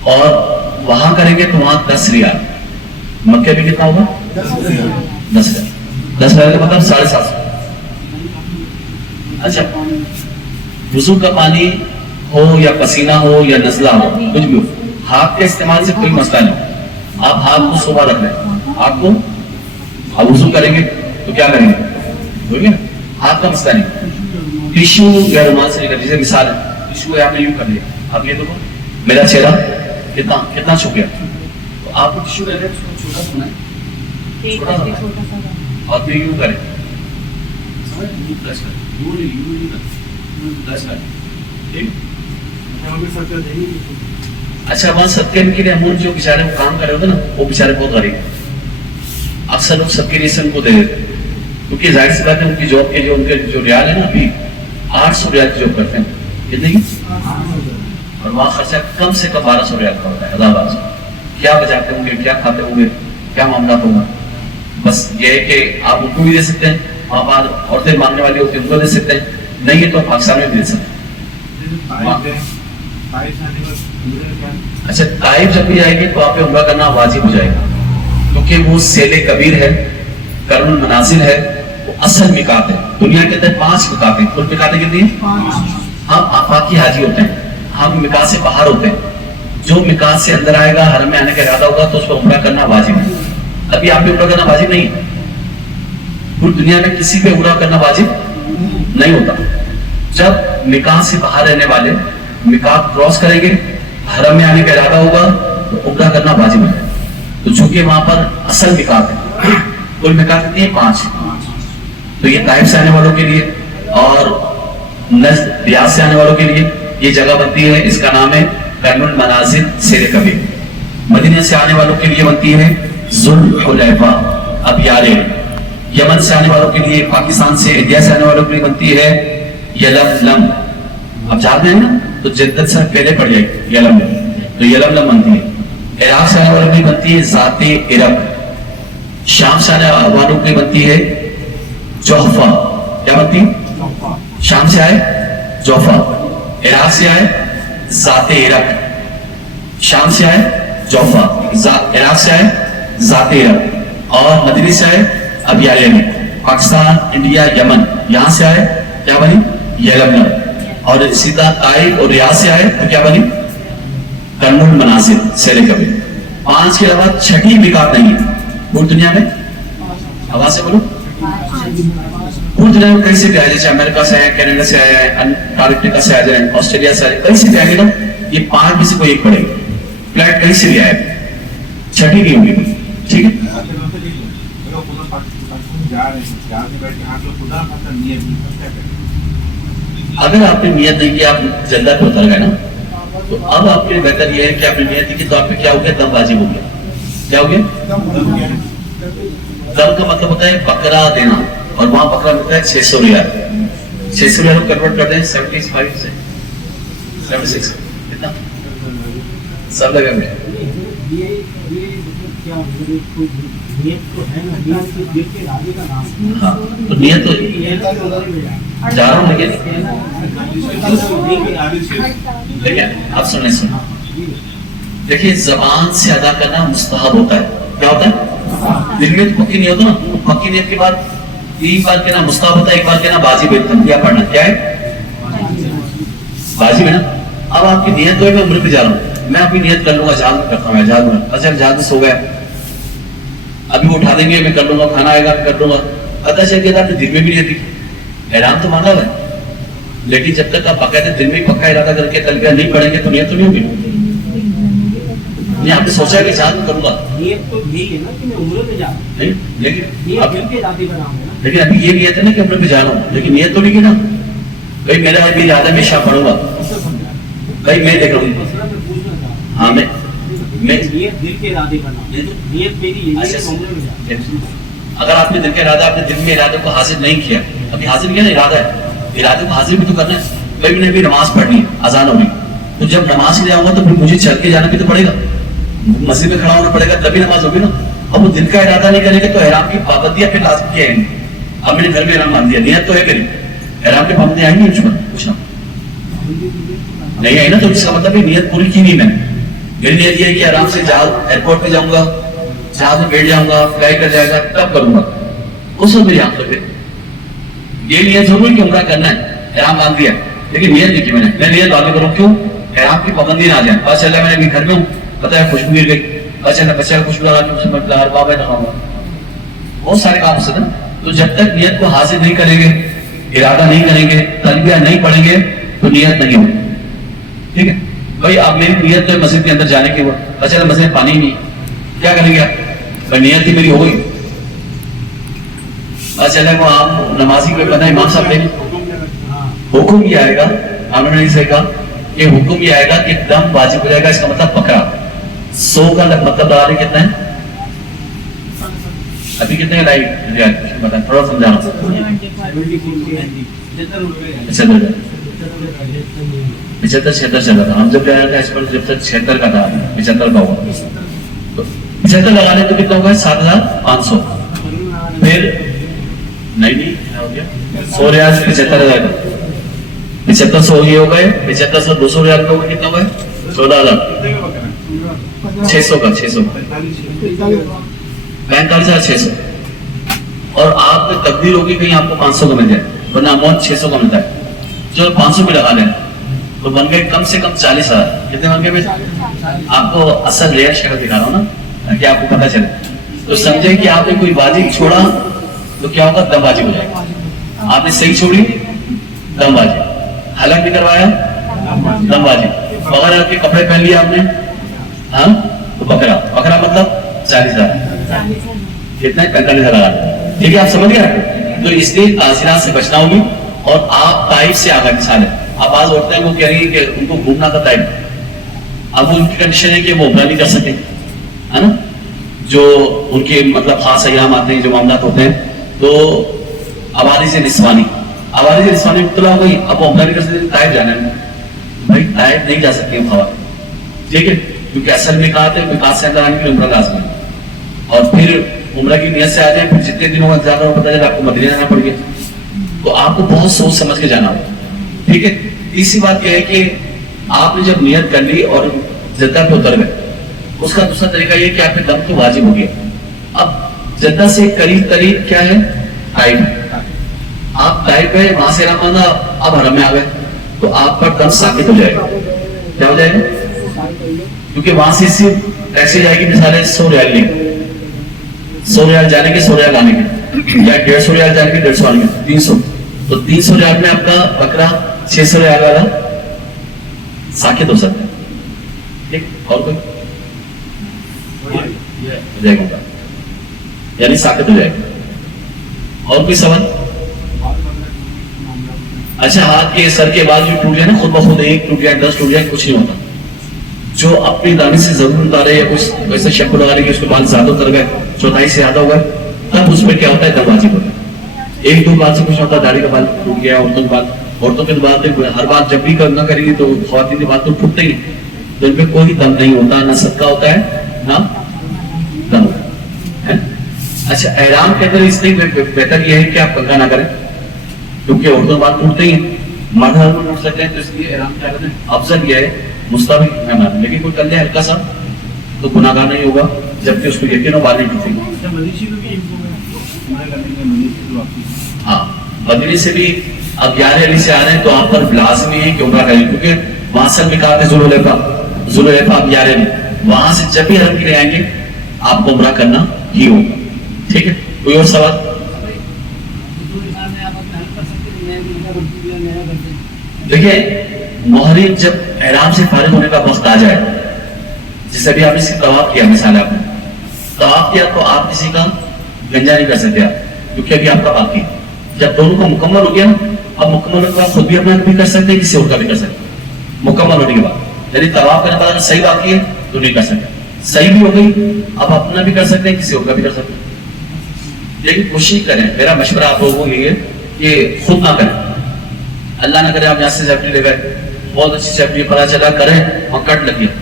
اور وہاں کریں گے تو وہاں 10 ریال. مکے میں کتنا ہوگا؟ 10 ریال. 10 ریال کا مطلب 750. اچھا وضو کا پانی ہو یا پسینہ ہو یا نزلہ ہو، کچھ بھی ہو، ہاتھ کے استعمال سے کوئی مسئلہ نہیں. آپ ہاتھ کو صبح رکھ لیں، آپ کو اب وضو کریں گے تو کیا کریں گے؟ ہاتھ کا مسئلہ نہیں. ٹیشو یا رومال سے نکل، جیسے مثال ہے ٹیشو ہے آپ نے یوں کر لیا، اب یہ دیکھو میرا چہرہ کتنا چھپ گیا، تو آپ کو ٹیشو لے لیں، اس کو چھوٹا سنا ہے، چھوٹا سا اور پھر یوں کریں، اچھا وہاں صدقے کے لیے امون جو بیچارے وہ کام کر رہے ہوتے نا وہ بیچارے بہت غریب اکثر لوگ صدقے لیے سے ان کو دے دیتے کیونکہ ظاہر سی بات ہے ان کی جاب کے جو ان کے جو ریال ہے نا ابھی 800 ریال کی جاب کرتے ہیں کتنے کی اور وہاں خرچہ کم سے کم 1200 ریال کا ہوتا ہے 1200 کیا بچاتے ہوں گے کیا کھاتے ہوں گے کیا معاملات ہوگا بس یہ ہے کہ آپ ان کو بھی دے سکتے ہیں وہاں بعد عورتیں مانگنے والی ہوتی ہیں ان کو دے سکتے ہیں نہیں ہے تو پاکستان میں بھی دے سکتے ہیں اچھا طائف جب بھی آئے گی تو آپ پہ عمرہ کرنا واجب ہو جائے گا کیونکہ وہ سیل کبیر ہے کرن المنازل ہے وہ اصل میقات ہے دنیا کے اندر 5 میقات ہیں کل میقاتیں کتنی ہیں ہم آفاقی حاجی ہوتے ہیں ہم میقات سے باہر ہوتے ہیں جو میقات سے اندر آئے گا حرم میں آنے کا ارادہ ہوگا تو اس پر عمرہ کرنا واجب ہے ابھی آپ پہ عمرہ کرنا واجب نہیں ہے پوری دنیا میں کسی پہ عمرہ کرنا واجب نہیں ہوتا جب میقات سے باہر رہنے والے میقات کراس کریں گے حرم میں آنے کا ارادہ ہوگا تو عمرہ کرنا واجب ہے تو چونکہ وہاں پر اصل میقات ہے کل میقات کتنی ہے 5 تو یہ طائف سے آنے والوں کے لیے اور نجد ریاض سے آنے والوں کے لیے یہ جگہ بنتی ہے اس کا نام ہے کرن المنازل سیر کبیر مدینہ سے آنے والوں کے لیے بنتی ہے ذوالحلیفہ اب یارے یمن سے آنے والوں کے لیے پاکستان سے انڈیا سے آنے والوں کے لیے بنتی ہے یلملم اب جاتے ہیں نا تو جدت سے پہلے پڑ جائے گی یلملم تو یلملم بنتی ہے عراق سے آنے والوں کی بنتی ہے ذات عرق شام سے آنے والوں کی بنتی ہے جوحفہ کیا بنتی ہے شام سے آئے جوحفہ عراق سے آئے ذات عرق شام سے آئے جوحفہ عراق سے آئے ذات عرق اور مدنی سے آئے اب یارے پاکستان انڈیا یمن یہاں سے آئے کیا بنی یلملم اور سیدھا طائف اور ریاض سے آئے تو کیا بنی کرن المنازل سیر کبیر 5 کے علاوہ چھٹی میقات نہیں ہے پوری دنیا میں آواز سے بولو پوری دنیا میں کہیں سے بھی آئے جیسے امریکہ سے آئے کینیڈا سے آئے ہیں انٹارکٹیکا سے آ جائیں آسٹریلیا سے آئے کہیں سے بھی آئے گا یہ 5 میں سے کوئی ایک پڑے گا فلائٹ کہیں سے بھی آئے چھٹی نہیں ہوگی ٹھیک ہے اگر آپ نے نیت نہیں کی آپ جدہ پہ اتر گئے نا تو اب آپ کے لیے بہتر یہ ہے کہ آپ نے نیت کی تو آپ پہ کیا ہو گیا دم واجب ہو گیا کیا ہو گیا دم کا مطلب ہوتا ہے بکرا دینا اور وہاں بکرا ملتا ہے 600 ریال 600 ریال کنورٹ کر دیں 75 سے 76 کتنا سب لگا گیا ہاں تو نیت تو جا رہا ہوں لیکن آپ سنیں دیکھیے زبان سے ادا کرنا مستحب ہوتا ہے کیا ہوتا ہے دل میں تو پکی نہیں ہوتا نا پکی نیت کے بعد 3 بار کہنا مستحب ہوتا ہے 1 بار کہنا واجب ہے کیا پڑھنا کیا ہے واجب ہے نا اب آپ کی نیت تو ہے میں عمرے پہ جا رہا ہوں میں اپنی نیت کر لوں گا جہاد کرتا ہوں جہاد میں اچھا جہاد میں سو گیا ابھی وہ اٹھا دیں گے میں کر لوں گا کھانا آئے گا میں کر لوں گا پتہ چل گیا آپ نے دل میں بھی نہیں دی احرام تو مانگا ہوا ہے لیکن جب تک آپ باقاعدہ دل میں پکا ارادہ کر کے تلبیہ نہیں پڑھیں گے تو نیت تو نہیں ہوگی نہیں آپ نے سوچا کہ جہاد میں کروں گا نیت تو یہی ہے نا کہ میں عمرے پہ جا رہا ہوں لیکن ابھی یہ نیت ہے نا کہ عمرے پہ جا رہا ہوں لیکن نیت تو نہیں کی نا کہیں میرا ابھی ارادہ میں شاہ پڑھوں گا کہیں میں دیکھ رہا ہوں ہاں میں اگر آپ نے دل کے ارادہ اپنے دل میں ارادے کو حاضر نہیں کیا ابھی حاضر کیا نا ارادہ ہے ارادے کو حاضر بھی تو کرنا ہے بھائی میں نے بھی نماز پڑھنی ہے اذان ہو رہی تو جب نماز کے جاؤں گا تو پھر مجھے چل کے جانا بھی تو پڑے گا مسجد میں کھڑا ہونا پڑے گا تبھی نماز ہوگی نا اب وہ دل کا ارادہ نہیں کریں گے تو احرام کی پابندیاں پھر لازم کیا ہے اب میں نے گھر میں احرام باندھ دیا نیت تو ہے میری احرام کی پابندیاں آئیں گی پوچھنا نہیں آئی نا تو اس کا مطلب نیت پوری کی نہیں میں نے میری نیت یہ ہے کہ آرام سے جہاز ایئرپورٹ پہ جاؤں گا جہاز میں بیٹھ جاؤں گا فلائی کر جائے گا تب کروں گا اس وقت میری آنکھ پہ یہ نیت ضرور کہ عمرہ کرنا ہے احرام باندھ دیا لیکن نیت نہیں کی میں نیت آگے کروں کیوں احرام کی پابندی نہ آ جائے پتہ چلا میں نے گھر میں ہوں پتہ ہے خوشبو گر گئی پتہ چلا بچہ کا خوشبو لگا کے اس میں ہر بابا نہ ہوا بہت سارے کام ہو سکتے ہیں تو جب تک نیت کو حاصل نہیں کریں گے ارادہ نہیں کریں گے تلبیہ نہیں پڑھیں گے تو نیت نہیں ہوگی ٹھیک ہے بھائی آپ میری نیت تو ہے مسجد کے اندر جانے کی اچھا مسجد میں پانی نہیں کیا کریں گے آپ بھائی نیت ہی میری ہو گئی اچھا وہ آپ نمازی کو پتہ امام صاحب نے حکم کیا آئے گا آپ نے نہیں صحیح کہا یہ حکم یہ آئے گا کہ دم واجب ہو جائے گا، اس کا مطلب پکڑا. 100 کا مطلب لگا رہے کتنا ہے ابھی کتنے لائٹ بتا تھوڑا سمجھا رہا ہوں. 75 چل رہا تھا ہم جب گیا تھا اس پر، جب تک 76 کا تھا 75 کا ہوا. 75 لگانے تو کتنا ہوگا 7500. پھر نہیں ہو گیا 100 ریال سے 75 ہزار کا 7500 یہ ہو گئے. 7500 200 ریال کا ہوگا کتنا ہوگا 14000. 600 کا 45,600. اور آپ نے تقدیر ہوگی کہیں آپ کو 500 کا مل جائے، ورنہ اماؤنٹ 600 کا ملتا ہے. جو 500 بھی لگا لیں تو بن گئے کم سے کم 40,000. کتنے بن گئے؟ آپ کو اصل ریئل شکل دکھا رہا ہوں نا تاکہ آپ کو پتہ چلے. تو سمجھیں کہ آپ نے کوئی واجب چھوڑا تو کیا ہوگا، دم واجب ہو جائے گا. آپ نے صحیح چھوڑی دم واجب، حلق بھی کروایا دم واجب، بغیر آپ کے کپڑے پہن لیے آپ نے ہاں تو بکرا مطلب 40,000. کتنا 45,000 لگا. ٹھیک ہے آپ سمجھ گئے. تو اس لیے تعزیرات سے بچنا ہوگی. اور آپ طائف سے آگے مثال ہے، آپ آج اٹھتے ہیں وہ کہہ رہی ہے کہ ان کو گھومنا تھا طائف. اب ان کی کنڈیشن ہے کہ وہ عمرہ نہیں کر سکے ہے نا، جو ان کے مطلب خاص ایام آتے ہیں، جو معاملات ہوتے ہیں. تو عوارض نسوانی مبتلا ہو گئی، اب وہ عمرہ نہیں کر سکتے، طائف جانا ہے. بھائی طائف نہیں جا سکتے ہم خواتین، ٹھیک ہے، کیونکہ اصل میقات ہے، میقات سے اندر آنے کے لیے عمرہ لازمی ہے. اور پھر عمرہ کی نیت سے آ جائیں، پھر جتنے دنوں کا انتظار ہو پتہ چلا آپ کو مدینہ جانا پڑ گیا. تو آپ کو بہت سوچ سمجھ کے جانا ہوگا. ٹھیک ہے. تیسری بات یہ ہے کہ آپ نے جب نیت کر لی اور جدہ پہ اتر گئے، اس کا دوسرا طریقہ یہ کہ آپ کے دم تو واجب ہو گیا. اب جدہ سے قریب کیا ہے طائف. آپ طائف ہے، وہاں سے احرام باندھا، اب حرم میں آ گئے تو آپ کا دم ثابت ہو جائے گا. کیا ہو جائے گا؟ کیونکہ وہاں سے صرف ٹیکسی جائے گی، مثال ہے 100 ریال لیں، 100 ریال جانے کے 100 ریال آنے کے، یا 150 ریال جانے کے 150 آنے کے، 300. تو 300 ریال میں آپ کا بکرا 600 ریال والا ساکت ہو سکتا ہے. ٹھیک. اور کوئی ہو جائے گا یعنی ساکت ہو جائے گا. اور کوئی سوال؟ اچھا ہاتھ کے سر کے بعد جو ٹوٹ جائے نا خود بخود، ایک ٹوٹ جائے 10 ٹوٹ جائے کچھ نہیں ہوتا. جو اپنی دانی سے ضرور اتارے یا کچھ ویسے شک لگا رہے کہ اس کے بعد زیادہ اتر گئے، چوتھائی سے زیادہ ہو گئے، تب اس میں کیا ہوتا ہے دم واجب ہوتا ہے. ایک دو بات سے کچھ ہوتا ہے، داڑھی کا بال ٹوٹ گیا، عورتوں کے بات ہر بات جب بھی کرنا کریں گی تو خواتین کی بات تو ٹوٹتے ہی، تو ان پہ کوئی دم نہیں ہوتا، نہ صدقہ ہوتا ہے نہ دم ہوتا ہے. اچھا احرام کے اندر اس لیے بہتر یہ ہے کہ آپ کنگھا نہ کریں، کیونکہ عورتوں کی بات ٹوٹتے ہی، مرد ہر کو ٹوٹ سکتے ہیں. تو اس لیے احرام کیا کرتے ہیں، افضل یہ ہے مستحب ہے، لیکن کوئی کر لے ہلکا سا تو گناہ گار نہیں ہوگا، جبکہ اس کو یقین ہو بال نہیں ٹوٹے گی. ہاں مدینے سے بھی اب 11 علی سے آ رہے ہیں تو آپ پر لازمی ہے کہ عمرہ کریں، کیونکہ وہاں سے نکالتے ذوالحلیفہ اب 11 علی، وہاں سے جب بھی حرم کے لیے آئیں گے آپ کو عمرہ کرنا ہی ہوگا. ٹھیک ہے. کوئی اور سوال؟ دیکھیے محرم جب احرام سے فارغ ہونے کا وقت آ جائے، جیسے ابھی آپ نے طواف کیا، مثال آپ نے طواف کیا تو آپ کسی کا گنجا نہیں کر سکتے آپ، کیونکہ ابھی آپ کا باقی ہے. جب دونوں کا مکمل ہو گیا اب مکمل ہونے کے بعد خود بھی اپنا بھی کر سکتے ہیں، کسی اور کا بھی کر سکتے ہیں. مکمل ہونے کے بعد یعنی طواف کرنے کے بعد اگر صحیح باقی ہے تو نہیں کر سکتے، صحیح بھی ہو گئی اب اپنا بھی کر سکتے ہیں، کسی اور کا بھی کر سکتے ہیں. لیکن کوشش کریں، میرا مشورہ آپ لوگوں کو یہ ہے کہ خود نہ کریں. اللہ نہ کرے آپ یہاں سے سیفٹی لے گئے، بہت اچھی سیفٹی پتا چلا کریں اور کٹ لگ گیا،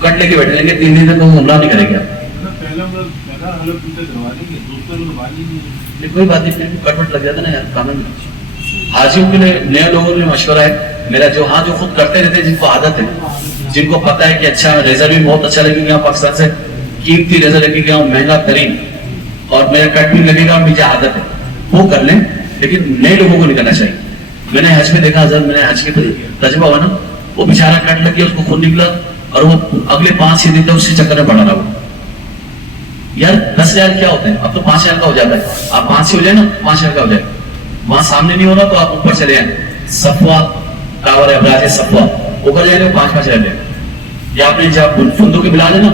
کٹ لے کے بیٹھ لیں گے 3 دن تک تو عمرہ نہیں کریں گے آپ. کوئی بات نہیں، کٹ وٹ لگ جاتا نا یار کام میں. حاجیوں کے لیے نئے لوگوں کے لیے مشورہ ہے میرا، جو ہاں جو خود کرتے رہتے ہیں، جن کو عادت ہے، جن کو پتا ہے کہ اچھا ریزر بھی بہت اچھا لگے گا، پاکستان سے قیمتی ریزر لگے گا، مہنگا ترین، اور میرا کٹ بھی لگے گا، مجھے عادت ہے، وہ کر لیں. لیکن نئے لوگوں کو نہیں کرنا چاہیے. میں نے حج میں دیکھا، حضرت میں نے حج کے تجربہ ہوا نا، وہ بیچارہ کٹ لگ گیا، اس کو خون نکلا اور وہ اگلے 5-6 دن تک اسی چکر میں پڑا رہا. وہ یار 10 ریال کیا ہوتے ہیں، اب تو 5 ریال کا ہو جاتا ہے. آپ 5 سے ہو جائے نا 5 ریال کا ہو جائے. وہاں سامنے نہیں ہونا تو آپ اوپر چلے جائیں، صفوہ ٹاور ہے، ابراج صفوہ، اوپر جائیں گے 5-5 ریال لیں. یا آپ نے جب فندق کی بلال ہے نا،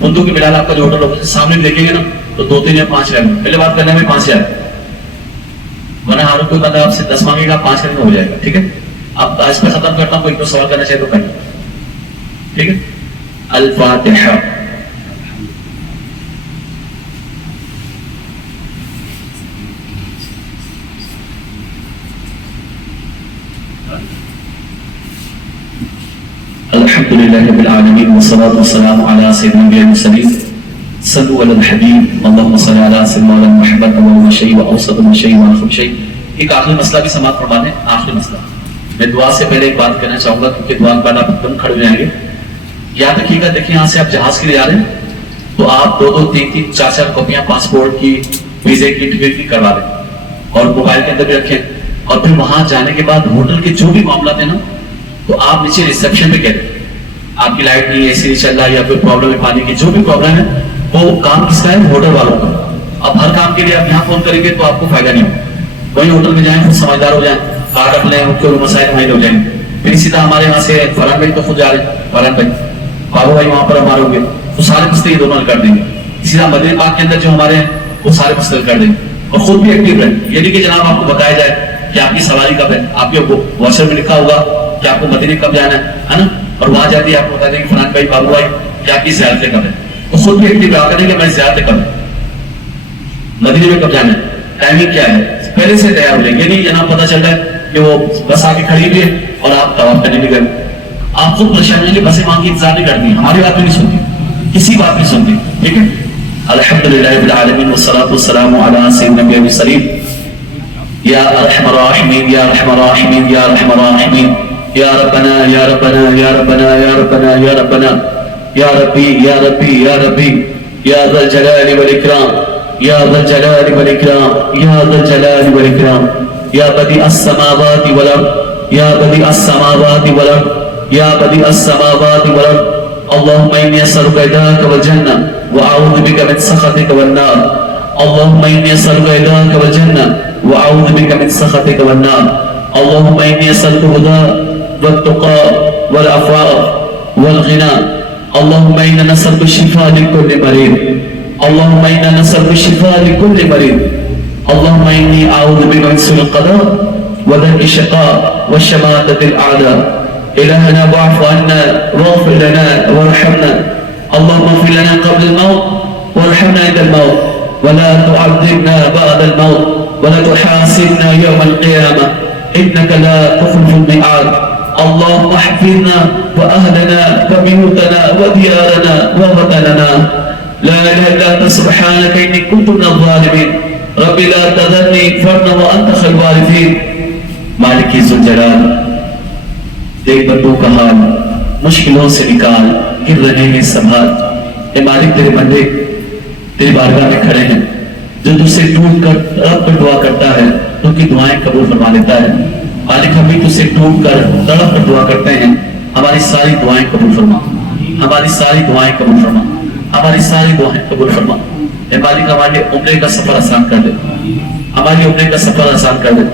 فندق کی بلال آپ کا جو ہوٹل ہوگا سامنے دیکھیں گے نا تو 2-3 یا 5 ریال. پہلے بات کرنے میں 5 ریال، ورنہ ہر کوئی بندہ آپ سے 10 مانگے گا 5 ریال میں ہو جائے گا. ٹھیک ہے. اب اس پہ ختم کرتا ہوں, کوئی تو سوال کرنا چاہے تو کہیں. ٹھیک ہے, الفاتحہ. الحمد للہ رب العالمین والصلاة والسلام علی سیدنا المرسلین صلوا علی الحبیب اللہم صلی علی سیدنا محمد اول شیء واوسط شیء واخر شیء. ایک آخری مسئلہ بھی سماعت فرما دیں. آخری مسئلہ, میں دعا سے پہلے ایک بات کہنا چاہوں گا کیونکہ دعا کے بعد آپ تم کھڑے ہو جائیں گے. یاد رکھیے گا, دیکھیں یہاں سے آپ جہاز کے لیے جا رہے ہیں تو آپ 2-2, 3-3, 4-4 کاپیاں پاسپورٹ کی, ویزے کی, ٹکٹ کی کروا دیں اور موبائل کے اندر بھی رکھیں. اور پھر وہاں جانے کے بعد ہوٹل کے جو بھی معاملات ہیں نا تو آپ نیچے ریسیپشن پہ کہہ دیں آپ کی لائٹ نہیں ہے, اے سی نہیں چل رہا, یا کوئی پرابلم ہے پانی کی, جو بھی پرابلم ہے وہ کام کس کا ہے, ہوٹل والوں کا. اب ہر کام کے لیے آپ یہاں فون کریں گے تو آپ کو فائدہ نہیں ہوگا. وہیں ہوٹل میں جائیں, خود سمجھدار ہو جائیں, کارڈ رکھ لیں, ان کے مسائل وہیں ہو جائیں گے. پھر سیدھا ہمارے یہاں سے فرحان بھائی تو خود جا رہے ہیں, فرحان بھائی, بابو بھائی وہاں پر ہمارے ہوں گے, تو سارے مسئلے یہ دونوں حل کر دیں گے. سیدھا مدینہ پاک کے اندر جو ہمارے ہیں وہ سارے مسئلے حل کر دیں گے. اور خود بھی ایکٹیو رہیں, یہ نہیں کہ جناب آپ کو بتایا جائے کہ آپ کی سواری کب ہے, آپ کے واچر میں لکھا ہوگا کہ آپ کو مدینے کب جانا ہے نا, اور وہاں جاتے ہی آپ کو بتا دیں کہ فرحان بھائی, بابو بھائی کہ آپ کی زیارتیں کب ہے. تو خود بھی ایکٹیو رہا کریں کہ میری زیارتیں کب ہے, مدینے میں کب جانا ہے, ٹائمنگ کیا ہے, پہلے سے تیار ہو جائیں. یہ نہیں جناب پتا چل رہا ہے کہ وہ بس آ کے کھڑی ہوئی ہے اور آپ طواف کرنے بھی گئے. آپ خود پریشان ہیں کہ بسیں وہاں کی انتظار نہیں کرتی, ہماری بات بھی نہیں سنتی, کسی بات نہیں سنتی. ٹھیک ہے, الحمدللہ رب العالمین والصلاة والسلام علی سیدنا المرسلین یا ارحم الراحمین یا ارحم الراحمین یا ارحم الراحمین یا ربنا یا ربنا یا ربنا یا ربنا یا ربنا یا ربی یا ربی یا ربی یا ذا الجلال والاکرام یا ذا الجلال والاکرام یا ذا الجلال والاکرام یا بدیع السماوات والارض یا بدیع السماوات والارض یا بدیع السماوات والارض. اللهم إني أسألك رضاك والجنة وأعوذ بك من سخطك والنار. اللهم إني أسألك رضاك والجنة وأعوذ بك من سخطك والنار. اللهم إني أسألك الهدى والتقى والعفاف والغنى. اللهم إنا نسألك الشفاء لكل مريض. اللهم إنا نسألك الشفاء لكل مريض. اللهم إني أعوذ بك من سوء القضاء ودرك الشقاء وشماتة الأعداء. إلهنا واعف عنا واغفر لنا وارحمنا. اللهم اغفر لنا قبل الموت وارحمنا عند الموت ولا تعذبنا بعد الموت ولا تحاسبنا يوم القيامة إنك لا تخلف الميعاد. اللهم احفظنا وأهلنا وبيوتنا وديارنا ووطننا. لا إله إلا أنت سبحانك إني كنت من الظالمين. رب لا تذرني فردا وأنت خير الوارثين. مالك ذو الجلال, دیکھ بندوں کا حال, مشکلوں سے نکال, گر رہے ہیں سنبھال. اے مالک تیرے بندے تیری بارگاہ میں کھڑے ہیں, جو تجھ سے ٹوٹ کر رب پر دعا کرتا ہے تو ان کی دعائیں قبول فرما لیتا ہے. مالک ہم بھی تجھ سے ٹوٹ کر تڑپ کر دعا کرتے ہیں, ہماری ساری دعائیں قبول فرما, ہماری ساری دعائیں قبول فرما, ہماری ساری دعائیں قبول فرما. اے مالک ہمارے عمرے کا سفر آسان کر دے, ہماری عمرے کا سفر آسان کر دے.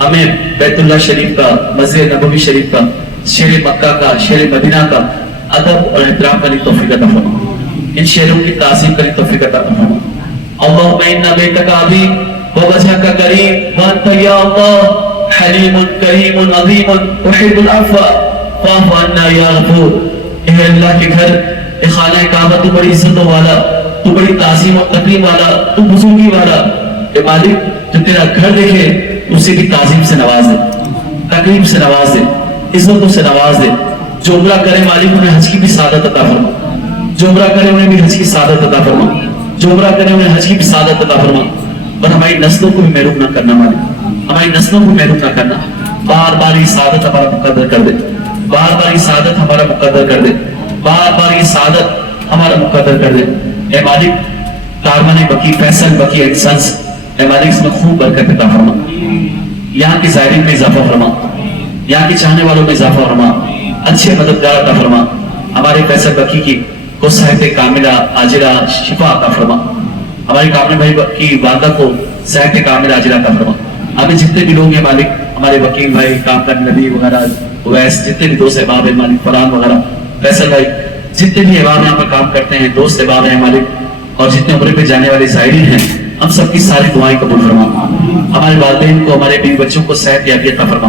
ہمیں بیت اللہ شریف کا, مسجد نبوی شریف کا, شیر مکہ کا, شیر مدینہ کا ادب اور احترام کرنے کی توفیق عطا فرما, ان شیروں کی تعظیم کرنے کی توفیق عطا فرما. اللهم إن بيتك عظيم ووجهك كريم وأنت يا الله حليم كريم عظيم تحب العفو فاعف عنا يا غفور. اے اللہ کے گھر, اے خانہ کعبہ, تو بڑی عزتوں والا, تو بڑی تعظیم اور تکریم والا, تو بزرگی والا. اے مالک جو تیرا گھر دیکھے اسے بھی تعظیم سے نواز دے, تکریم سے نواز دے, عزتوں سے نواز دے. جو عمرہ کرے مالک انہیں حج کی بھی سعادت عطا فرما, جو عمرہ کرے انہیں بھی حج کی سعادت عطا فرما, جو عمرہ کرے انہیں حج کی بھی سعادت عطا فرما. اور ہماری نسلوں کو بھی محروم نہ کرنا مالک, ہماری نسلوں کو محروم نہ کرنا. بار بار یہ سعادت ہمارا مقدر کر دے, بار بار یہ سعادت ہمارا مقدر کر دے, بار بار یہ سعادت ہمارا مقدر کر دے. اے مالک کارمن بکی فیصل بکی انسانس, اے مالک اس میں خوب برکت عطا فرما, یہاں کے زائرین میں اضافہ فرما, یہاں کے چاہنے والوں میں اضافہ فرما, اچھے مددگار عطا فرما. ہمارے فیصل بکی کی کو صحت کاملہ عاجلہ شفا عطا فرما. ہمارے کامل بھائی کی والدہ کو صحت کاملہ عاجلہ عطا فرما. ہمیں جتنے بھی لوگ ہیں مالک, ہمارے وکیل بھائی, کام کرنے نبی وغیرہ, ویس جتنے بھی دوست احباب ہیں مالک, فرحان وغیرہ, فیصل بھائی, جتنے بھی احباب یہاں پر کام کرتے ہیں, دوست احباب ہیں مالک, اور جتنے عمرے پہ جانے والے زائرین ہیں, ہم سب کی ساری دعائیں قبول فرما. ہمارے والدین کو, ہمارے بیوی بچوں کو صحت یابی عطا فرما.